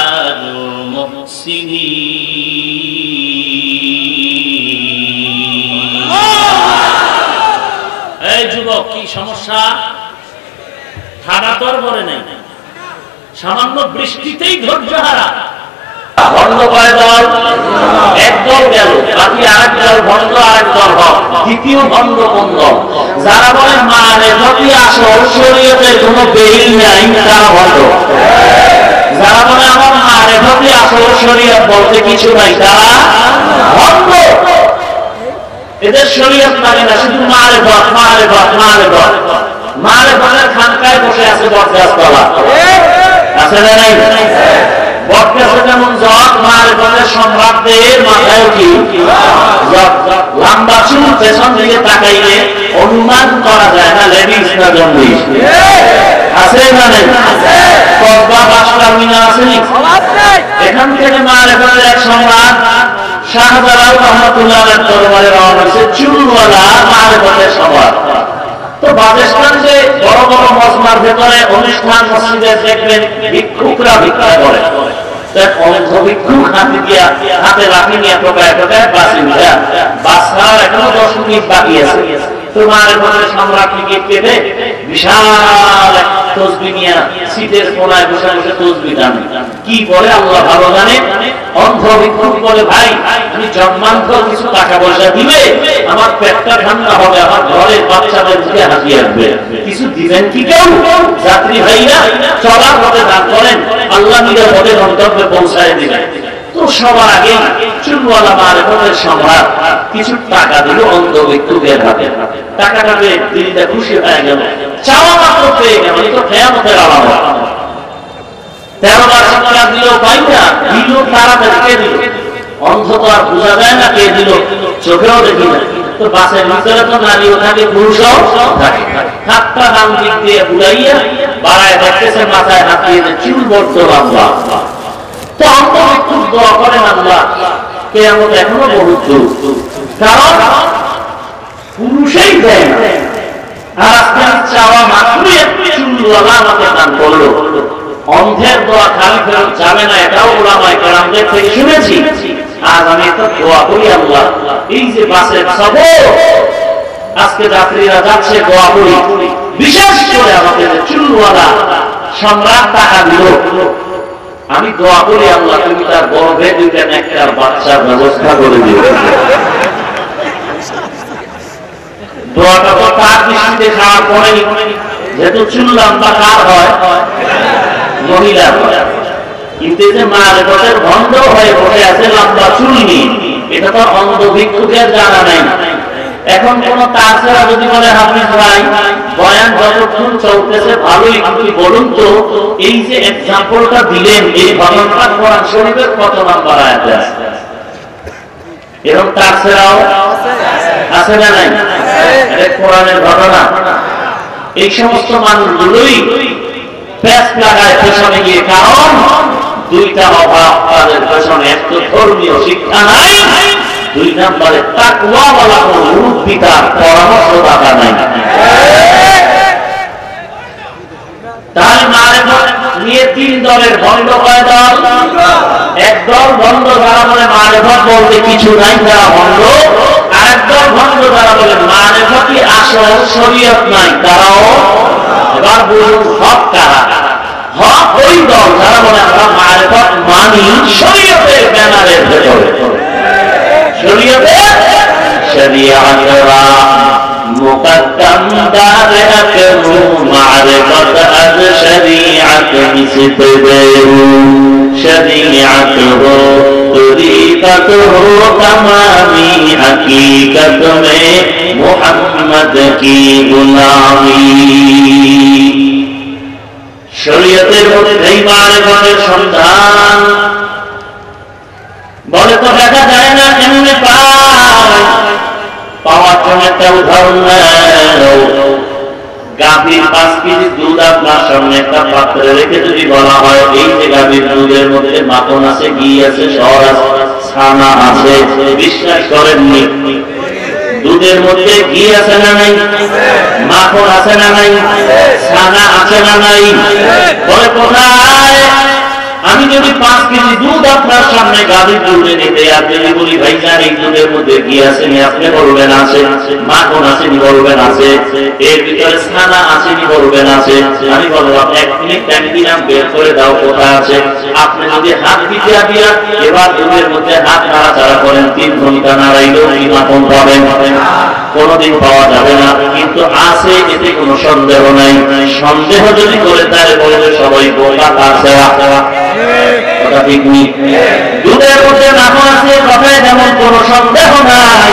المحسنين। এই যুবক কি সমস্যা? ঠাডা তোর পরে নাই, সামান্য বৃষ্টিতেই ধৈর্য হারা। ভণ্ড কয় দল? এক দল গেল, বাকি আরেক দল ভণ্ড, আরেক দল হক। দ্বিতীয় ভণ্ড কোন দল? যারা বলে মানে যদি আসল শরীয়তের কোনো বেইল নাই, তারা ভণ্ড। যারা বলে আমার মানে যদি আসল শরীয়ত বলতে কিছু নাই, তারা ভণ্ড। এদের শরীয়ত মানে না, শুধু মারেফত মারেফত মারেফত। মারেফতের খানকায় বসে আছে বটগাছতলা, আছে না নাই? বটগাছে যেমন জট, মারেফতের সম্রাটদের মাথায় কি লম্বা চুল, পেছন দিকে তাকাইলে অনুমান করা যায় না লেডিস না জন্ডিস। আছে না নেই? কসবা 5টা মিনা আছে। এখান থেকে মারেফতের এক সম্রাট শাহজালাল রহমাতুল্লাহর দরবারে রওনা হয়েছে চুলওয়ালা মারিফতের সবার। তো বাজেস্তানে বড় বড় মজমার ভেতরে অনুষ্ঠান মসজিদে দেখবেন ভিক্ষুকরা ভিক্ষা করে, ভিক্ষুক হাতে লাঠি নিয়ে টোকায় টোকায় বাসি উঠা, বাস ছাড়ার এখনো 10 মিনিট বাকি আছে। তোমার ঘরে সম্রাট টিকিট কেটে বিশাল তসবিহ নিয়ে সিটের কোনায় বসে বসে তসবিহ টানে। কি বলে আল্লাহ ভালো জানে। অন্ধ ভিক্ষুক বলে, ভাই আমি জন্মান্তর কিছু টাকা পয়সা দিবে, আমার পেটটা ঠান্ডা হবে, আমার ঘরের বাচ্চাদের দিকে হাসি আসবে, কিছু দিবেন কি কেউ? যাত্রী ভাইরা চলার পথে দান করেন, আল্লাহ নিজের পথে গন্তব্যে পৌঁছায় দিবেন। তো সবার আগে চুলওয়ালা মারিফতের সম্রাট কিছু টাকা দিল অন্ধ ভিক্ষুকের হাতে। টাকাটা পেয়ে দিলটা খুশি হয়ে গেল, চাওয়া মাত্র পেয়ে গেল। এই তো কিয়ামতের আলামত। 13 বার শিক্ষা দিল পাইনা, দিল তাড়াতাড়ি কে দিল? অন্ধ তো আর বোঝা যায় না কে দিল, চোখেও দেখি না। তো বাসের ভিতরে তো নারীও থাকে, পুরুষও থাকে। হাতটা ডান দিক দিয়ে বুলাইয়া বাড়ায় দেখতেছে, মাথায় হাত দিয়ে চুল বড্ড লম্বা। তো অন্ধ ভিক্ষুক দোয়া করেন, আল্লাহ কিয়ামত এখনো বহু দূর, কারণ পুরুষই দেয় না। আর আজকে চাওয়া মাত্রই একটু চুলওয়ালা আমাকে দান করলো। অন্ধের দোয়া খালি ফেরত যাবে না, এটাও ওলামায়ে কেরামদের থেকে শুনেছি। আজ আমি একটা দোয়া করি, আল্লাহ এই যে বাসের সফর, আজকে যাত্রীরা যাচ্ছে, দোয়া করি বিশেষ করে আমাকে চুলওয়ালা সম্রাট টাকা দিল, আমি দোয়া করি আল্লাহ তুমি তার গর্ভে 2টা নেককার বাচ্চার ব্যবস্থা করে দিও। দোয়াটা তো তার দৃষ্টিতে খাওয়ার পরে, যেহেতু চুল লম্বা কার হয়? মহিলার হয়। কিন্তু যে মারিফতের ভণ্ড হয়ে বসে আছে লম্বা চুল নিয়ে, এটা তো অন্ধ ভিক্ষুকের জানা নাই। এখন কোন তাছাড়া যদি বলে, হাফিজ ভাই বয়ান যতক্ষণ চলতেছে ভালোই, কিন্তু বলুন তো এই যে এক্সাম্পলটা দিলেন, এই ঘটনাটা কোরআন শরীফের কত নাম্বার আয়াতে আছে? এরকম তাছাড়াও আছে না নাই? এটা কোরআনের ঘটনা। এই সমস্ত মানুষগুলোই প্যাচ লাগায় পেছনে গিয়ে, কারণ 2টা অভাব তাদের পেছনে। এক তো ধর্মীয় শিক্ষা নাই, 2 নম্বরে তাকওয়াওয়ালা কোন মুরব্বি তার পরামর্শদাতা নাই। তাহলে মারিফত নিয়ে 3 দলের ভণ্ড। কয় দল? এক দল ভণ্ড যারা বলে মারিফত বলতে কিছু নাই, তারা ভণ্ড। আরেক দল ভণ্ড যারা বলে মারিফতই আসল, শরীয়ত নাই, তারাও। এবার বুঝুন হক কারা? হক ওই দল যারা বলে আমরা মারিফত মানি শরীয়তের ব্যানারের ভেতরে। শরীয়তের শরিয়াতরা মুকদ্দম দারে আকরু মারিফত আজ শরিয়াত মিসতে দেরু শরিয়াত হো তরিকত হো তমামি হकीकत में মুহাম্মদ কি গুলামি। শরীয়তের মধ্যেই মারিফতের সন্ধান। বলে তো দেখা যায় না, কেমনে পায়? পাওয়ার জন্য একটা উদাহরণ নেও। গাভীর 5 কেজি দুধ আপনার সামনে একটা পাত্রে রেখে যদি বলা হয়, এই যে গাভীর দুধের মধ্যে মাখন আছে, ঘি আছে, সর আছে, ছানা আছে, বিশ্বাস করেননি? দুধের মধ্যে ঘি আছে না নাই? মাখন আছে না নাই? ছানা আছে না নাই? বলে কোথায়? আমি যদি 5 কেজি দুধ আপনার সামনে গাভীর দুধে নিতে, আর যদি বলি ভাইজান এই দুধের মধ্যে ঘি আছে নি, আপনি বলবেন আছে। মাখন আছে নি, বলবেন আছে। এর ভিতরে ছানা আছে নি, বলবেন আছে। আমি বলবো 1 মিনিট টাইম দিলাম, বের করে দাও কোথায় আছে। আপনি যদি হাত পিছিয়ে দিয়া এবার দুধের মধ্যে হাত নাড়াচাড়া করেন, 3 ঘন্টা নাড়াইলেও কি মাখন পাবেন? কোনদিন পাওয়া যাবে না। কিন্তু আছে, এতে কোনো সন্দেহ নাই। সন্দেহ যদি করে তাহলে বলবে সবাই বোকা, তাছাড়া কথা ঠিক নেই। দুধের মধ্যে মাখন আছে, কথায় যেমন কোনো সন্দেহ নাই।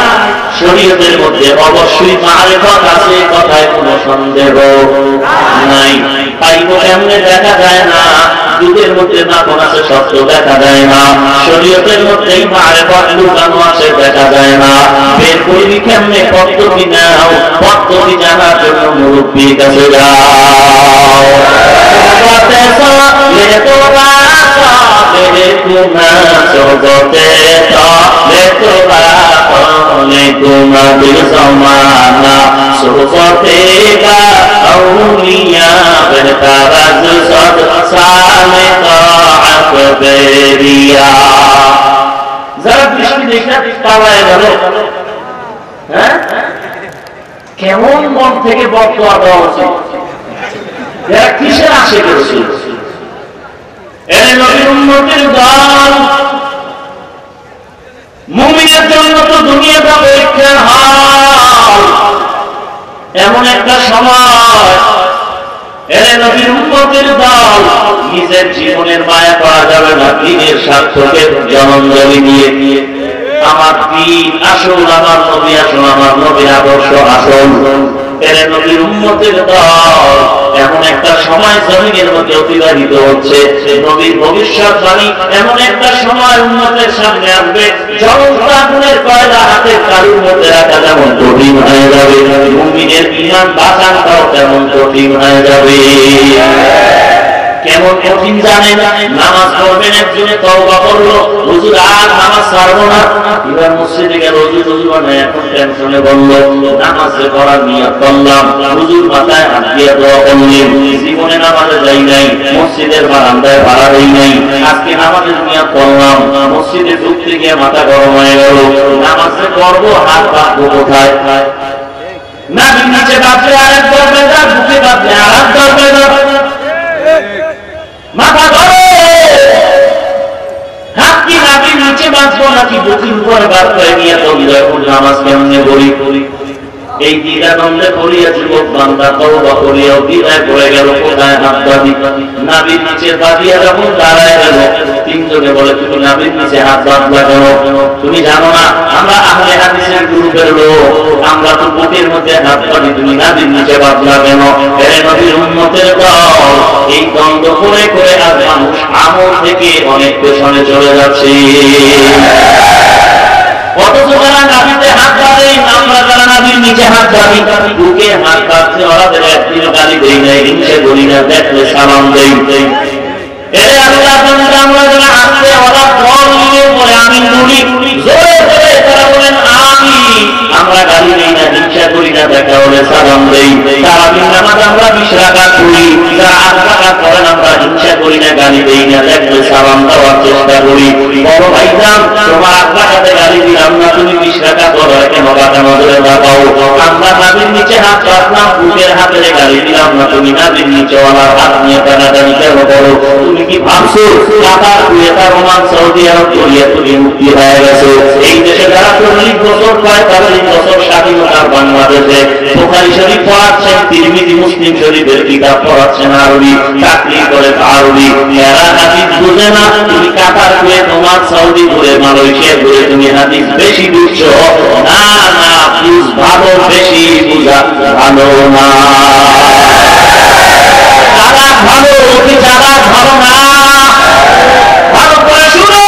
শরীয়তের মধ্যে অবশ্যই মারিফত আছে, কথায় কোনো সন্দেহ নাই। পাইব কেমনে? দেখা যায় না। দুধের মধ্যে মাখন আছে, সত্য দেখা যায় না। শরীয়তের মধ্যেই মারিফত লুকানো আছে, দেখা যায় না। বের করবি কেমনে? পদ্ধতি নাও। পদ্ধতি জানার জন্য মুরব্বির কাছে যাও। देखूंगा सोबते तले तो बातों गुमा दिल समाना सोबते का औलिया बेताराज सद साले ताअत बेरिया जरा दृष्टि देखना पावाए गलो हैं কেমন মন থেকে বদদোয়া দেওয়া উচিত এরা কিসের আশে করছে এর নবীর উম্মতের দল মুমিনের জন্য তো দুনিয়াটা পরীক্ষার হাল এমন একটা সময় এর নবীর উম্মতের দল নিজের জীবনের মায়া করা যাবে না দিনের স্বার্থকে জনঞ্জলি দিয়ে আমার দিন আসল আমার নবী আসল আমার নবীর আদর্শ আসল এর নবীর উম্মতের দল এমন একটা সময় জমিনের মধ্যে অতিবাহিত হচ্ছে নবীর ভবিষ্যৎবাণী এমন একটা সময় উম্মতের সামনে আসবে জ্বলন্ত আগুনের কয়লা হাতের কারুর মধ্যে রাখা যেমন কঠিন হয়ে যাবে মুমিনের ঈমান বাঁচানোটাও তেমন কঠিন হয়ে যাবে কেমন কঠিন জানেন নামাজ পড়বেন একজনে তওবা করলো হুজুর আর নামাজ ছাড়বো না এবার মসজিদে গেল হুজুর বানায় এখন টেনশনে বলল নামাজে পড়ার নিয়ত করলাম হুজুর মাথায় হাত দিয়ে দোয়া করলেন জীবনে নামাজে যাই নাই মসজিদের বারান্দায় ভাড়া হই নাই আজকে নামাজের নিয়ত করলাম মসজিদে ঢুকতে গিয়ে মাথা গরম হয়ে গেল নামাজে পড়বো হাত বাঁধবো কোথায় নাভির নিচে বাঁধলে আরেক ধরবে না বুকে বাঁধলে আরেক ধরবে না মাথা ধরো হাত কি নাভির নিচে বাঁধবো নাকি বুকের উপরে বাঁধ করে নিয়ে তখন নামাজ কেমনে বলি এই দ্বিধা দ্বন্দ্বে পড়িয়া যুবক বান্দা তওবা করিয়াও দ্বিধায় পড়ে গেল কোথায় হাত বাঁধি নাভির নিচে বাঁধিয়া যখন দাঁড়ায় গেল তিনজনে বলে তুমি নাভির নিচে হাত বাঁধলা কেন তুমি জানো না আমরা আহলে হাদিসের গ্রুপের লোক আমরা তো বুকের মধ্যে হাত বাঁধি তুমি নাভির নিচে বাঁধলা কেন এর নবীর উম্মতের দল এই দ্বন্দ্ব করে করে আজ মানুষ আমল থেকে অনেক পেছনে চলে যাচ্ছে অথচ যারা নাভিতে হাত বাঁধে আমরা যারা নাভির নিচে হাত বাঁধি বুকে হাত বাঁধছে ওরাদের একদিনও গালি দেই নাই হিংসে করি না দেখলে সালাম দেই এরে আল্লাহ বান্দা আমরা যারা আসছে ওরা বল নিয়ে পরে আমিন বলি জোরে জোরে তারা বলেন আমিন আমরা গালি দেই না হিংসা করি না দেখা হলে সালাম দেই তারাবির নামাজ আমরা 20 রাকাত পড়ি যারা 8 রাকাত পড়েন আমরা হিংসা করি না গালি দেই না দেখলে সালাম দেওয়ার চেষ্টা করি বড় ভাইজান তোমার 8 রাকাতে গালি দিলাম না তুমি 20 রাকাত পড়ো কেন বাঁকা নজরে তাকাও আমরা নাভির নিচে হাত রাখলাম বুকের হাতে গালি দিলাম না তুমি নাভির নিচে ওনার হাত নিয়ে টানাটানি কেন করো তুমি কি ভাবছো কাতার কুয়েত ওমান সৌদি আরব কোরিয়া তুমি মুক্তি হয়ে গেছো এই দেশে যারা 40 বছর 45 বছর স্বাধীনতার বাংলাদেশে বুখারী শরীফ পড়াচ্ছেন তিরমিজি মুসলিম শরীফের কিতাব পড়াচ্ছেন আরবি চাকরি করে আরবি এরা হাদিস বুঝে না তুমি কাতার কুয়েত ওমান সৌদি ঘুরে মালয়েশিয়া ঘুরে তুমি হাদিস বেশি বুঝছো না না বুঝ ভালো বেশি বুঝা ভালো না যারা ভালো ওকে যারা ভালো না ভালো করে শুনো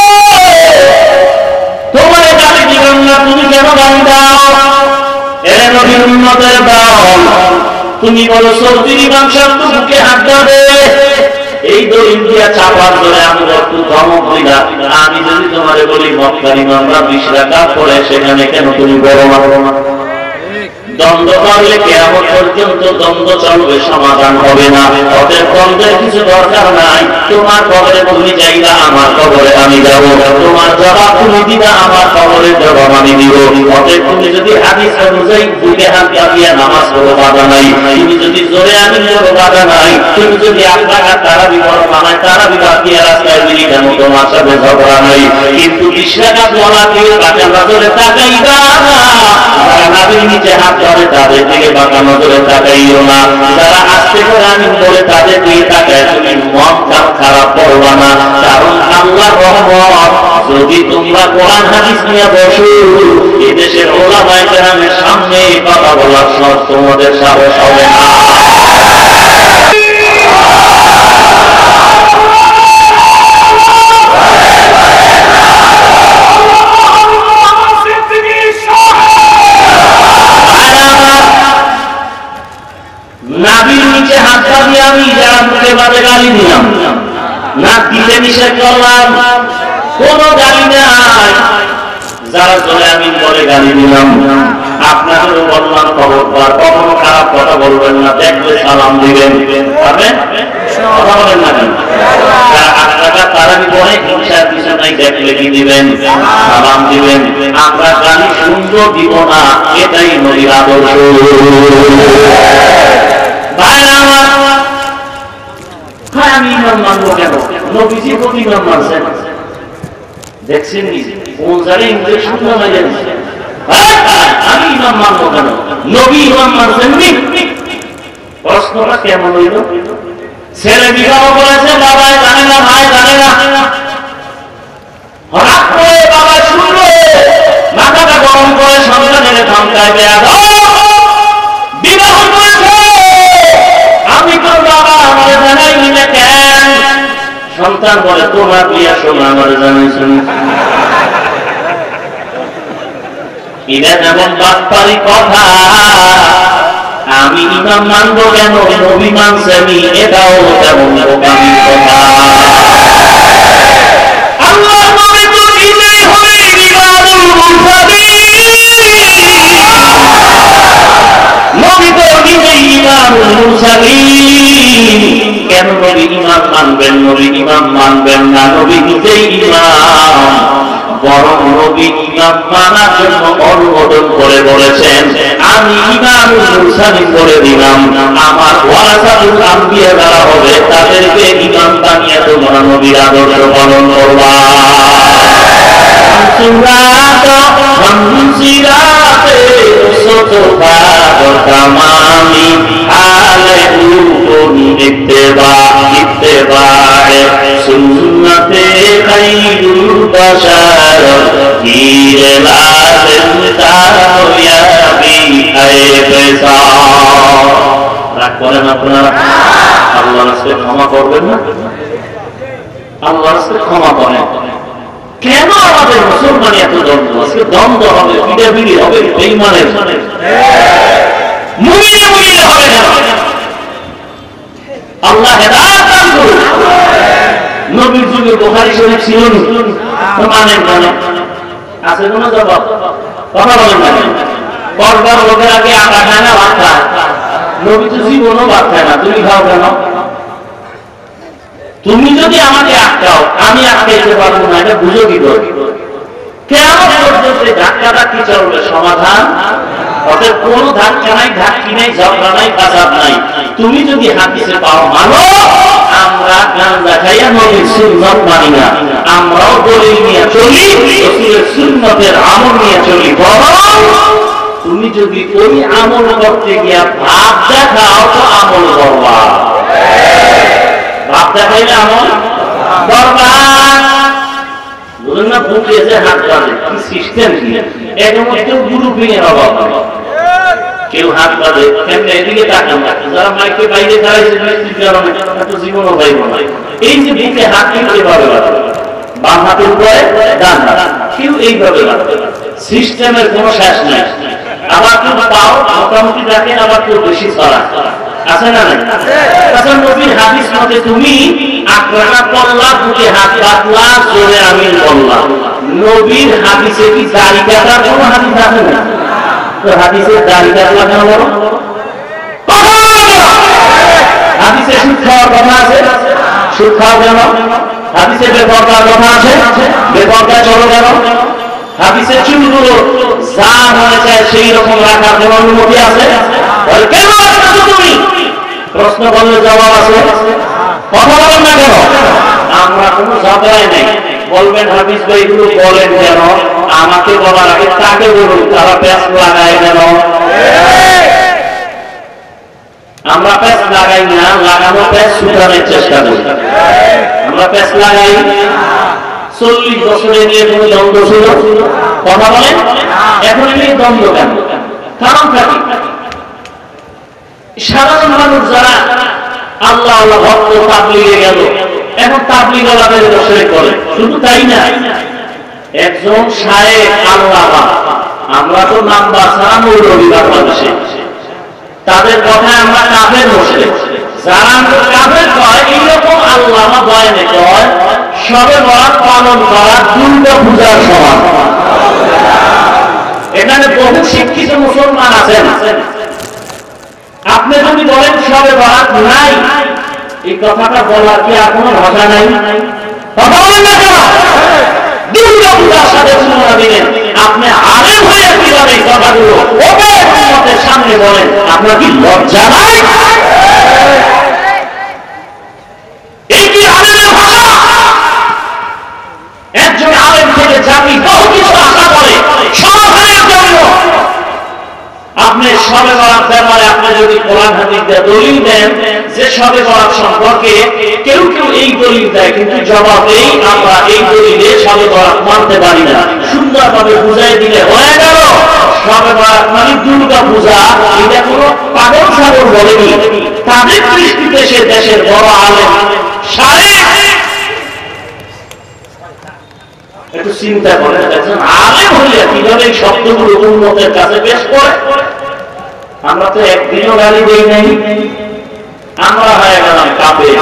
তোমার গালি দিলাম না তুমি কেন গালি দাও এর নবীর উম্মতের দল তুমি বলো সৌদির বংশাত্ম বুকে হাত দেবে এই দলিল দিয়া চাপার ধরে আমি একটু ধমক দিলা আমি যদি তোমারে বলি মক্কারি আমরা 20 রাকাত পড়ে সেখানে কেন তুমি বড় মারো না দ্বন্দ্ব করলে কিয়ামত পর্যন্ত দ্বন্দ্ব চলবে সমাধান হবে না অতএব দ্বন্দ্বের কিছু দরকার নাই তোমার কবরে তুমি যাইবা আমার কবরে আমি যাব তোমার জবাব তুমি দিবা আমার কবরের জবাব আমি দিব অতএব তুমি যদি হাদিস অনুযায়ী বুকে হাত দিয়ে নামাজ পড়ো বাধা নাই তুমি যদি জোরে আমি পড়ো বাধা নাই তুমি যদি আপনার তারাবি পড়ো বানায় তারাবি বাকি রাস্তায় মিলি কেন তোমার সাথে ঝগড়া নাই কিন্তু 20 রাকাত ওয়ালা দিয়ে বাঁকা নজরে তাকাইবা যারা নাভির নিচে হাত ধরে তাদের দিকে বাঁকা নজরে তাকাইও না যারা আস্তে করে আমি বলে তাদের দিকে তাকায় তুমি মন খারাপ করবা না কারণ আল্লাহর রহমত যদি তোমরা কোরআন হাদিস নিয়ে বসো এদেশের ওলামায়ে কেরামের সামনে কথা বলার তোমাদের সাহস হবে না নাভির নিচে হাত দিয়ে আমি যারা বুকে বাঁধে গালি দিলাম না দিতে নিষেধ করলাম? কোন গালি নাই। যারা চলে আমিন বলে গালি দিলাম, আপনাদেরও বললাম খবরদার কখনো খারাপ কথা বলবেন না, দেখলে সালাম দিবেন। পারবেন? কথা বলেন না কেন? আপনারা তারাবি পড়ে হিংসার কিছু নাই, দেখলে কি দিবেন? সালাম দিবেন। আমরা গালি শুনবো, দিব না, এটাই নবীর আদর্শ। ভাইরা আমার, আমি ইমাম মানবো কেন? নবীজি প্রতি ইমাম মানছেন, দেখছেন কোন জায়গায় ইংরেজি শুনতে হয় জানিস? আমি ইমাম মানবো কেন? নবী ইমাম মানছেন। প্রশ্নটা কেমন হইল? ছেলে বিবাহ করেছে, বাবাই জানে না, ভাই জানে না, হঠাৎ করে বাবা শুনলো, মাথাটা গরম করে সন্তানের ধমকায় বিবাহ করেছে, আমি তো বাবা আমার জানাই না কেন? সন্তান বলে তোমার বিয়ে শোনো আমার জানাইছেন। এটা যেমন বাটপারি কথা, আমি ইমাম মানবো কেন? নবী মানছেনি, এটাও তেমন বোকামির কথা। আল্লাহ নবী তো নিজেই হলেন ইমামুল মুরসালিন, নবী তো নিজেই ইমামুল মুরসালিন। কেন নবী ইমাম মানবেন? নবী ইমাম মানবেন না, নবী নিজেই ইমাম। বরং নবী ইমাম মানার জন্য অনুমোদন করে বলেছেন, আমি ইমামুল মুরসালিন করে দিলাম, আমার ওয়ারাসাতুল আম্বিয়া যারা হবে তাদেরকে ইমাম বানিয়ে তোমরা নবীর আদর্শ পালন করবা। সুন্নতে খাইরুল বাশার গিরে লালেন তায়াবি আইফসা। রাগ করেন আপনারা? আল্লাহর রাস্তায় ক্ষমা করবেন না? আল্লাহর রাস্তায় ক্ষমা করেন। কেন আমাদের মুসলমান এত দ্বন্দ্ব? আজকে দ্বন্দ্ব হবে, পিড়াপিড়ি হবে, বেঈমানের মুমিনে মুমিনে হবে না। আল্লাহ হেদায়েত দান করুন। নবীর যুগে বুখারী শরীফ ছিল না, মানেন না? আছে কোনো জবাব? কথা বলেন না। পর্দার লোকের আগে আটা খায় না, ভাত খায়। নবী তো জীবনও ভাত খায় না, তুমি খাও কেন? তুমি যদি আমাকে আটকাও, আমি আটকাইতে পারবো না, এটা বুঝো কি করে? কেমন পর্যন্ত ধাক্কাটা কি চলবে? সমাধান ওদের কোন ধাক্কা নাই, ধাক্কি নাই, ঝগড়া নাই, ফাসাদ নাই। তুমি যদি হাদিসে পাও মানো, আমরা গাঁজা খাইয়া নবীর সুন্নাত মানি না, আমরাও দলিল নিয়ে চলি, রাসূলের সুন্নাতের আমল নিয়ে চলি। বরং তুমি যদি ওই আমল করতে গিয়া ভাব দেখাও তো আমল করবা। ভাব দেখাইলে আমল করবা। বুঝলেন না? বুকে যে হাত বাঁধে কি সিস্টেম, কি এর মধ্যে গ্রুপিং এর অভাব নেই। কেউ হাত বাঁধে কেমনে, এদিকে তাকান না, যারা মাইকে বাইরে দাঁড়াইছে এত জীবনও পাইব না। এই যে বুকে হাত কিন্তু এভাবে বাঁধে, বাম হাতের উপরে ডান হাত, কেউ এইভাবে বাঁধে, সিস্টেমের কোনো শেষ নাই। আবার কেউ পাও মোটামুটি রাখেন, আবার কেউ বেশি ছড়া আছে না? আচ্ছা, নবীর হাদিস মতে তুমি আকরানা পড়লা, বুকে হাত বাঁধলা, জোরে আমিন বললাম। নবীর হাদিসে কি দাড়ি কাটার কোনো হাদিস আছে না? তো হাদিসে দাড়ি কাটলা কেন বলো? হাদিসে সুদ খাওয়ার কথা আছে, সুদ খাওয়া কেন? হাদিসে বেপরদার কথা আছে, বেপরদা চলো কেন? হাদিসে চুলগুলো যা মনে চায় সেই রকম রাখার কোন অনুমতি আছে? কেন আসছো তুমি? প্রশ্ন করলে জবাব আছে, কথা বলেন না কেন? আমরা কোনো ঝগড়াই নেই। বলবেন হাদিস ভাই এগুলো বলেন কেন? আমাকে বলার আগে তাকে বলুন, তারা প্যাঁচ লাগায় কেন? আমরা প্যাঁচ লাগাই না, লাগানো প্যাঁচ শুধানোর চেষ্টা করি। আমরা প্যাঁচ লাগাই। 40 বছরে নিয়ে কোনো দ্বন্দ্ব ছিল? কথা বলেন। এখন নিয়ে দ্বন্দ্ব কেন? কারণ কি? সাধারণ মানুষ যারা আল্লাহ আল্লাহ ভক্ত তাবলীগে গেল, এখন তাবলীগ ওয়ালাদের দোষে করে। শুধু তাই না, একজন শায়েখ আল্লামা, আমরা তো নাম বাঁচানো রবি বাংলাদেশে, তাদের কথায় আমরা কাফের মুশরিক। যারা কাফের কয় এইরকম আল্লামা বয়ানে কয় শবে বরাত পালন করা দুর্গা পূজার সমান। এখানে বহু শিক্ষিত মুসলমান আছেন, আপনি যদি বলেন শবে বরাত নাই, এই কথাটা বলার কি আর কোনো ভাষা নাই? কথা বলেন না কেন? দুর্গা পূজার সাথে তুলনা দিলেন, আপনি আলেম হয়ে কিভাবে এই কথাগুলো উম্মতের সামনে বলেন? আপনার কি লজ্জা নাই? এই কি আলেমের ভাষা? একজন আলেম থেকে জাতি বহু কিছু আশা করে সমাধানের জন্য। আপনি শবে বরাত ব্যাপারে আপনি যদি কোরআন হাদিস দিয়ে দলিল দেন যে শবে বরাত সম্পর্কে কেউ কেউ এই দলিল দেয়, কিন্তু জবাবেই আমরা এই দলিলে শবে বরাত মানতে পারি না। সুন্দরভাবে বুঝাই দিলে হয়ে গেল শবে বরাত মানে দুর্গা পূজা। এটা কোনো পাগল সাগর বলেনি, তাদের দৃষ্টিতে সে দেশের বড় আলেম। একটু চিন্তা করেন, একজন আলেম হইলে কিভাবে এই শব্দগুলো উম্মতের কাছে পেশ করে। আমরা তো একদিনও গালি দেই নাই, আমরা হয়ে গেলাম কাফের।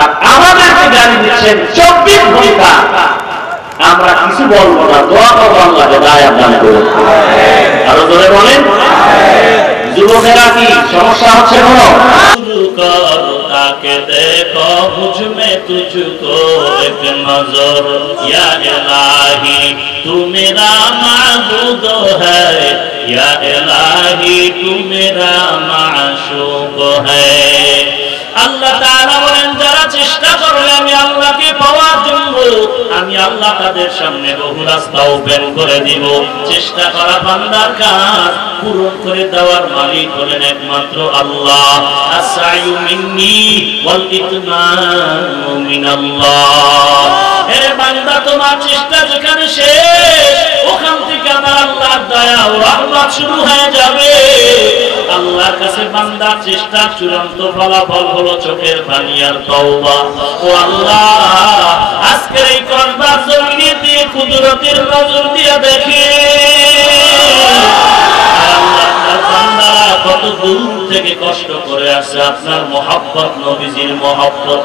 আর আমাদেরকে গালি দিচ্ছেন 24 ঘন্টা। আমরা কিছু বলবো না, দোয়া করবো আল্লাহকে দায়াত দান করুন। আরো জোরে বলেন। যুবকেরা কি সমস্যা হচ্ছে? কোনো ताके देखो मुझ में तुझको एक नजर, या इलाही तू मेरा माबूद है, या इलाही तू मेरा माशूक है। আল্লাহ তাআলা বলেন যারা চেষ্টা করবে আমি আল্লাহকে পাওয়ার জন্য, আমি আল্লাহ তাদের সামনে বহু রাস্তা ওপেন করে দিব। চেষ্টা করা বান্দার কাজ পূরণ করে দেওয়ার মালিক হলেন একমাত্র আল্লাহ। আসায়ু মিন্নি ওয়াল ইতমানু মিনাল্লাহ। হে বান্দা তোমার চেষ্টা যেখানে শেষ, ওখান থেকে আমার আল্লাহর দয়া ও রহমত শুরু হয়ে যাবে। আল্লাহর কাছে বান্দার চেষ্টার চূড়ান্ত ফলাফল হলো চোখের পানি আর তওবা। ও আল্লাহ, আজকের এই কসবার জমিনে দিয়ে কুদরতের নজর দিয়ে দেখে আল্লাহর বান্দা কত দূর থেকে কষ্ট করে আসছে আপনার মহব্বত, নবীজির মহব্বত।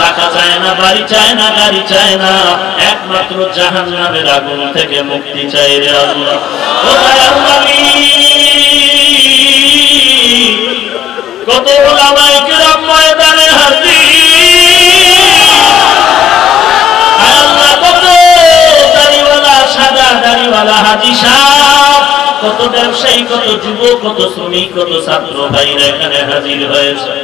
টাকা চায় না, বাড়ি চায় না, গাড়ি চায় না, একমাত্র জাহান্নামের আগুন থেকে মুক্তি চায় রে আল্লাহ। ও দয়ার মালিক, কত উলামায়ে কিরাম ময়দানে হাজির, আল্লাহ কত দাড়িওয়ালা, সাদা দাড়িওয়ালা হাজী সাহেব, কত ব্যবসায়ী, কত যুবক, কত শ্রমিক, কত ছাত্র ভাইরা এখানে হাজির হয়েছে।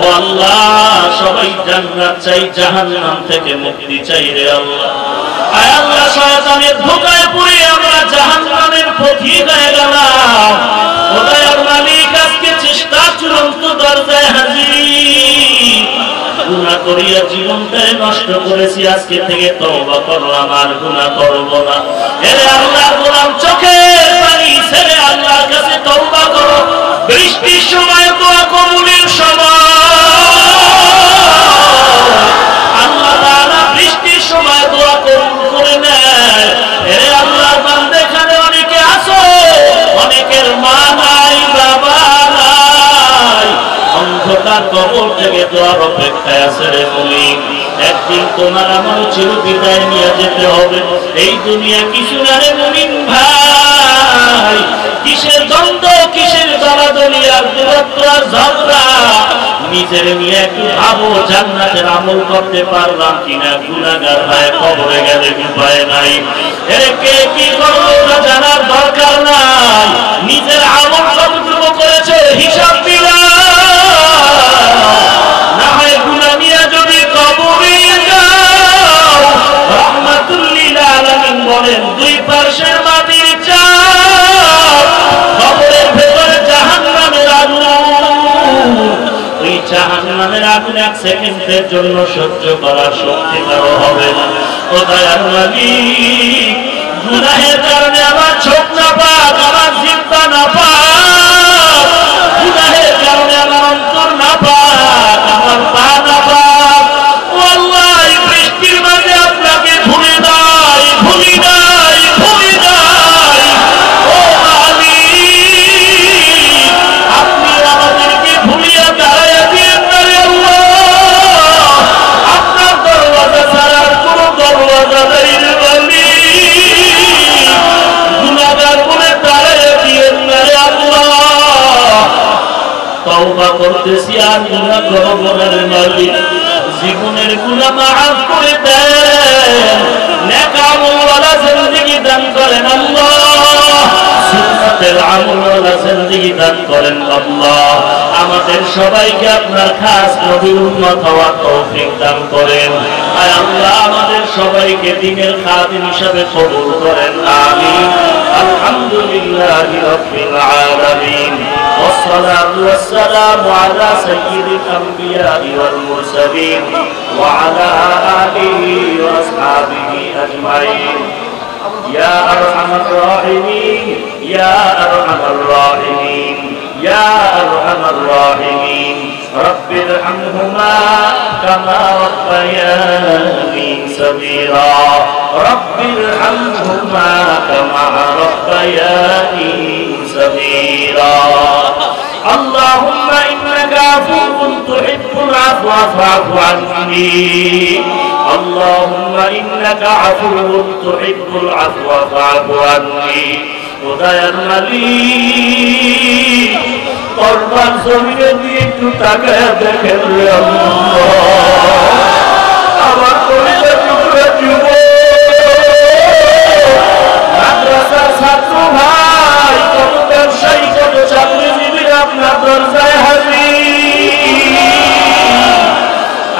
ও আল্লাহ, সবাই জান্নাত চাই, জাহান্নাম থেকে মুক্তি চাই রে আল্লাহ। আয় আল্লাহ, শয়তানের ধোঁকায় পড়ে আমরা জাহান্নামের পথিক হয়ে গেলাম। ও দয়ার মালিক, আজকে চেষ্টা চূড়ান্ত দরজায় হাজির। গুনাহ করিয়া জীবনটাই নষ্ট করেছি, আজকে থেকে তওবা করলাম, আর গুনাহ করব না। হে আল্লাহ, গোলাম চোখের পানি ছেড়ে আল্লাহর কাছে তওবা করো। বৃষ্টির সময় দোয়া কবুলের সময়, আল্লাহ তাআলা বৃষ্টির সময় দোয়া কবুল করে নেয়। হে আল্লাহর বান্দা, এখানে অনেকে আছো, অনেকের মা নাই, বাবা নাই, অন্ধকার কবর থেকে দোয়ার অপেক্ষায় আছে রে মুমিন। একদিন তোমার আমার চির বিদায় নিয়ে যেতে হবে। এই দুনিয়া কিছু না রে মুমিন ভাই, কিসের দ্বন্দ্ব, কিসের দলাদলি আর দূরত্ব আর ঝগড়া। নিজের নিয়ে একটু ভাবো, জান্নাতের আমল করতে পারলাম কিনা। গুনাহগার হয়, কবরে গেলে উপায় নাই। এর কে কি করলো ওটা জানার দরকার নাই। নিজের আমল কতটুকু করেছে হিসাব দিলা, না হয় গুনাহ নিয়ে যদি কবরে যাও। রাহমাতুল লিল আলামিন বলেন, দুই পার্শ্বের মাটির চাপ, কবরের ভেতরে জাহান্নামের আগুন। ওই জাহান্নামের আগুন এক সেকেন্ডের জন্য সহ্য করার শক্তি কারো হবে না। ও দয়ার মালিক, গুনাহের কারণে আমার চোখ না পাক, আমার জিহ্বা না পাক, গুনাহের কারণে আমার অন্তর না পাক, আমার পা না পাক। ও আল্লাহ, এই বৃষ্টির মাঝে আপনাকে ভুলে নাই, ভুলি নাই, ভুলি নাই। ও মালিক, আপনি আমাদেরকে ভুলিয়া দাঁড়াইয়া দিয়ে তওবা করতেছি আর গুনাহ করব না রে মালিক জীবনের গুনাহ maaf করে দেন নেক আমলওয়ালা জিন্দেগি দান করেন আল্লাহ সুন্নাতের আমলওয়ালা জিন্দেগি দান করেন আল্লাহ আমাদের সবাইকে আপনার খাস নবীর উম্মত হওয়ার তৌফিক দান করেন আর আল্লাহ আমাদের সবাইকে দ্বীনের খাদিম হিসেবে কবুল করেন আমিন আলহামদুলিল্লাহি রাব্বিল আলামিন والصلاة والسلام على سيد الأنبياء والمرسلين وعلى آله وأصحابه أجمعين يا أرحم الراحمين يا أرحم الراحمين يا أرحم الراحمين رب ارحمهما كما ربياني صغيرا رب ارحمهما كما ربياني صغيرا اللهم إنك عفو تحب العفو فاعف عني اللهم إنك عفو تحب العفو فاعف عني خدايا المليك قربان زمীনে দিয়ে একটু তাকায় দেখেন রে আল্লাহ আমার কলিজা টুকরা যুবক মাদ্রাসার ছাত্র ভাই কত ব্যবসায়ী কত চাকরিজীবীরা আপনার দরজায় হাজির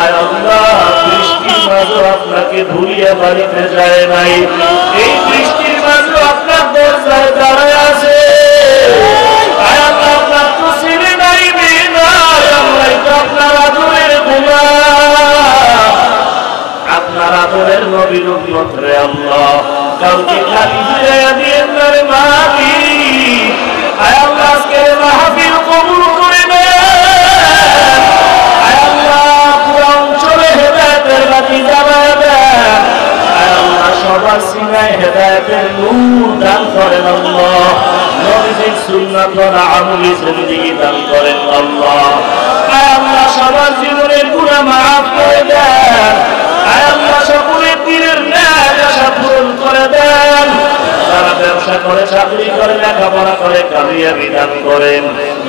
আর আল্লাহ বৃষ্টির মাঝে আপনাকে ভুলিয়ে বাড়িতে যায় নাই এই বৃষ্টির মাঝে আপনার দরজায় দাঁড়ায় আছে আপনার তো ছেলে নাই মেয়ে নাই আমরাই তো আপনার আদরের গোলাম আপনার আদরের নবীর উম্মত রে আল্লাহ কাউকে খালি ফিরাইয়া দিয়েন না রে মালিক আয় আল্লাহ আজকে মাহফিল কবুল করে নেন আয় আল্লাহ পুরো অঞ্চলে হেদায়েতের বাতি জ্বালায় দেন আয় আল্লাহ সবার সিনায় হেদায়েতের নূর দান করেন আল্লাহ নবীজির সুন্নাত ওয়ালা আমলি জিন্দেগি দান করেন আল্লাহ আয় আল্লাহ সবার জীবনের গুনাহ maaf করে দেন আয় আল্লাহ সকলের দিনের ন্যায় আশা পূরণ করে দেন যারা ব্যবসা করে চাকরি করে লেখাপড়া করে কামিয়াবি দান করেন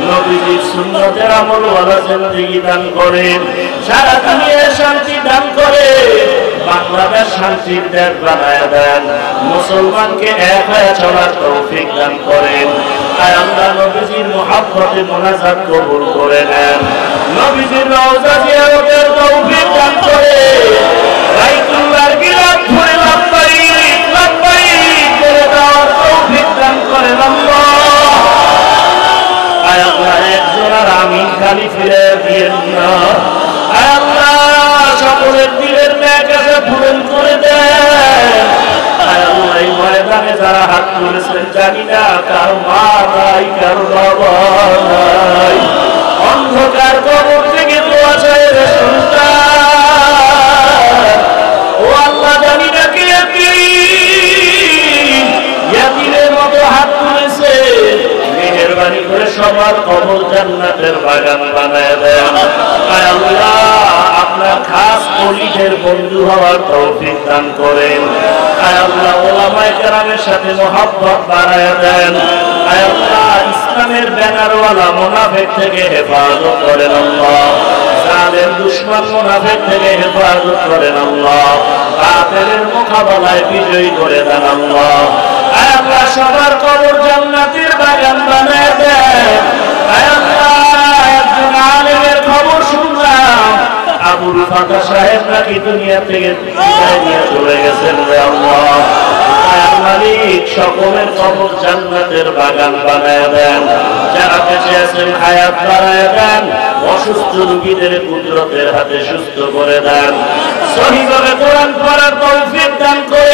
নবীজির সুন্নতের আমলওয়ালা জিন্দেগি দান করেন সারা দুনিয়ায় শান্তি দান করে বাংলাদেশ শান্তির দেশ বানায় দেন মুসলমানকে এক হয়ে চলার তৌফিক দান করেন আয় আল্লাহ নবীজির মুহাব্বতে মুনাজাত কবুল করে নেন নবীজির রওজা জিয়ারতের তৌফিক দান করে বাইতুল্লাহর গিলাফ ধরে লাব্বাইক লাব্বাইক করে দেওয়ার তৌফিক দান করেন আল্লাহ আয় আল্লাহ একজন আর আমিন খালি ফিরে দিয়েন না আয় আল্লাহ সকলের দিলের ন্যাক আশা পূরণ করে দেন আয় আল্লাহ এই ময়দানে যারা হাত তুলেছেন জানি না কার মা নাই কার বাবা নাই অন্ধকার কবর থেকে দোয়া চায় রে সন্তান ও আল্লাহ জানি না কে ইয়াতিমের মতো হাত তুলেছে মেহেরবানি করে সবার কবর জান্নাতের বাগান বানায় দেন আয় আল্লাহ আপনার খাস ওলিদের বন্ধু হওয়ার তৌফিক দান করেন আয় আল্লাহ ওলামায়ে কেরামের সাথে মহব্বত বাড়ায় দেন আয় আল্লাহ ইসলামের ব্যানারওয়ালা মুনাফিক থেকে হেফাজত করেন আল্লাহ জালেম দুশমন মুনাফিক থেকে হেফাজত করেন আল্লাহ বাতিলের মোকাবেলায় বিজয়ী করে দেন আল্লাহ আয় আল্লাহ সবার কবর জান্নাতের বাগান বানায় দেন আয় আল্লাহ একজন আলেমের খবর শুনলাম আবুল ফাতা সাহেব নাকি দুনিয়া থেকে বিদায় নিয়ে চলে গেছেন রে আল্লাহ আয় মালিক সকলের কবর জান্নাতের বাগান বানায় দেন যারা বেঁচে আছেন হায়াত বাড়ায় দেন অসুস্থ রোগীদের কুদরতের হাতে সুস্থ করে দেন সহিভাবে কোরআন পড়ার তৌফিক দান করুন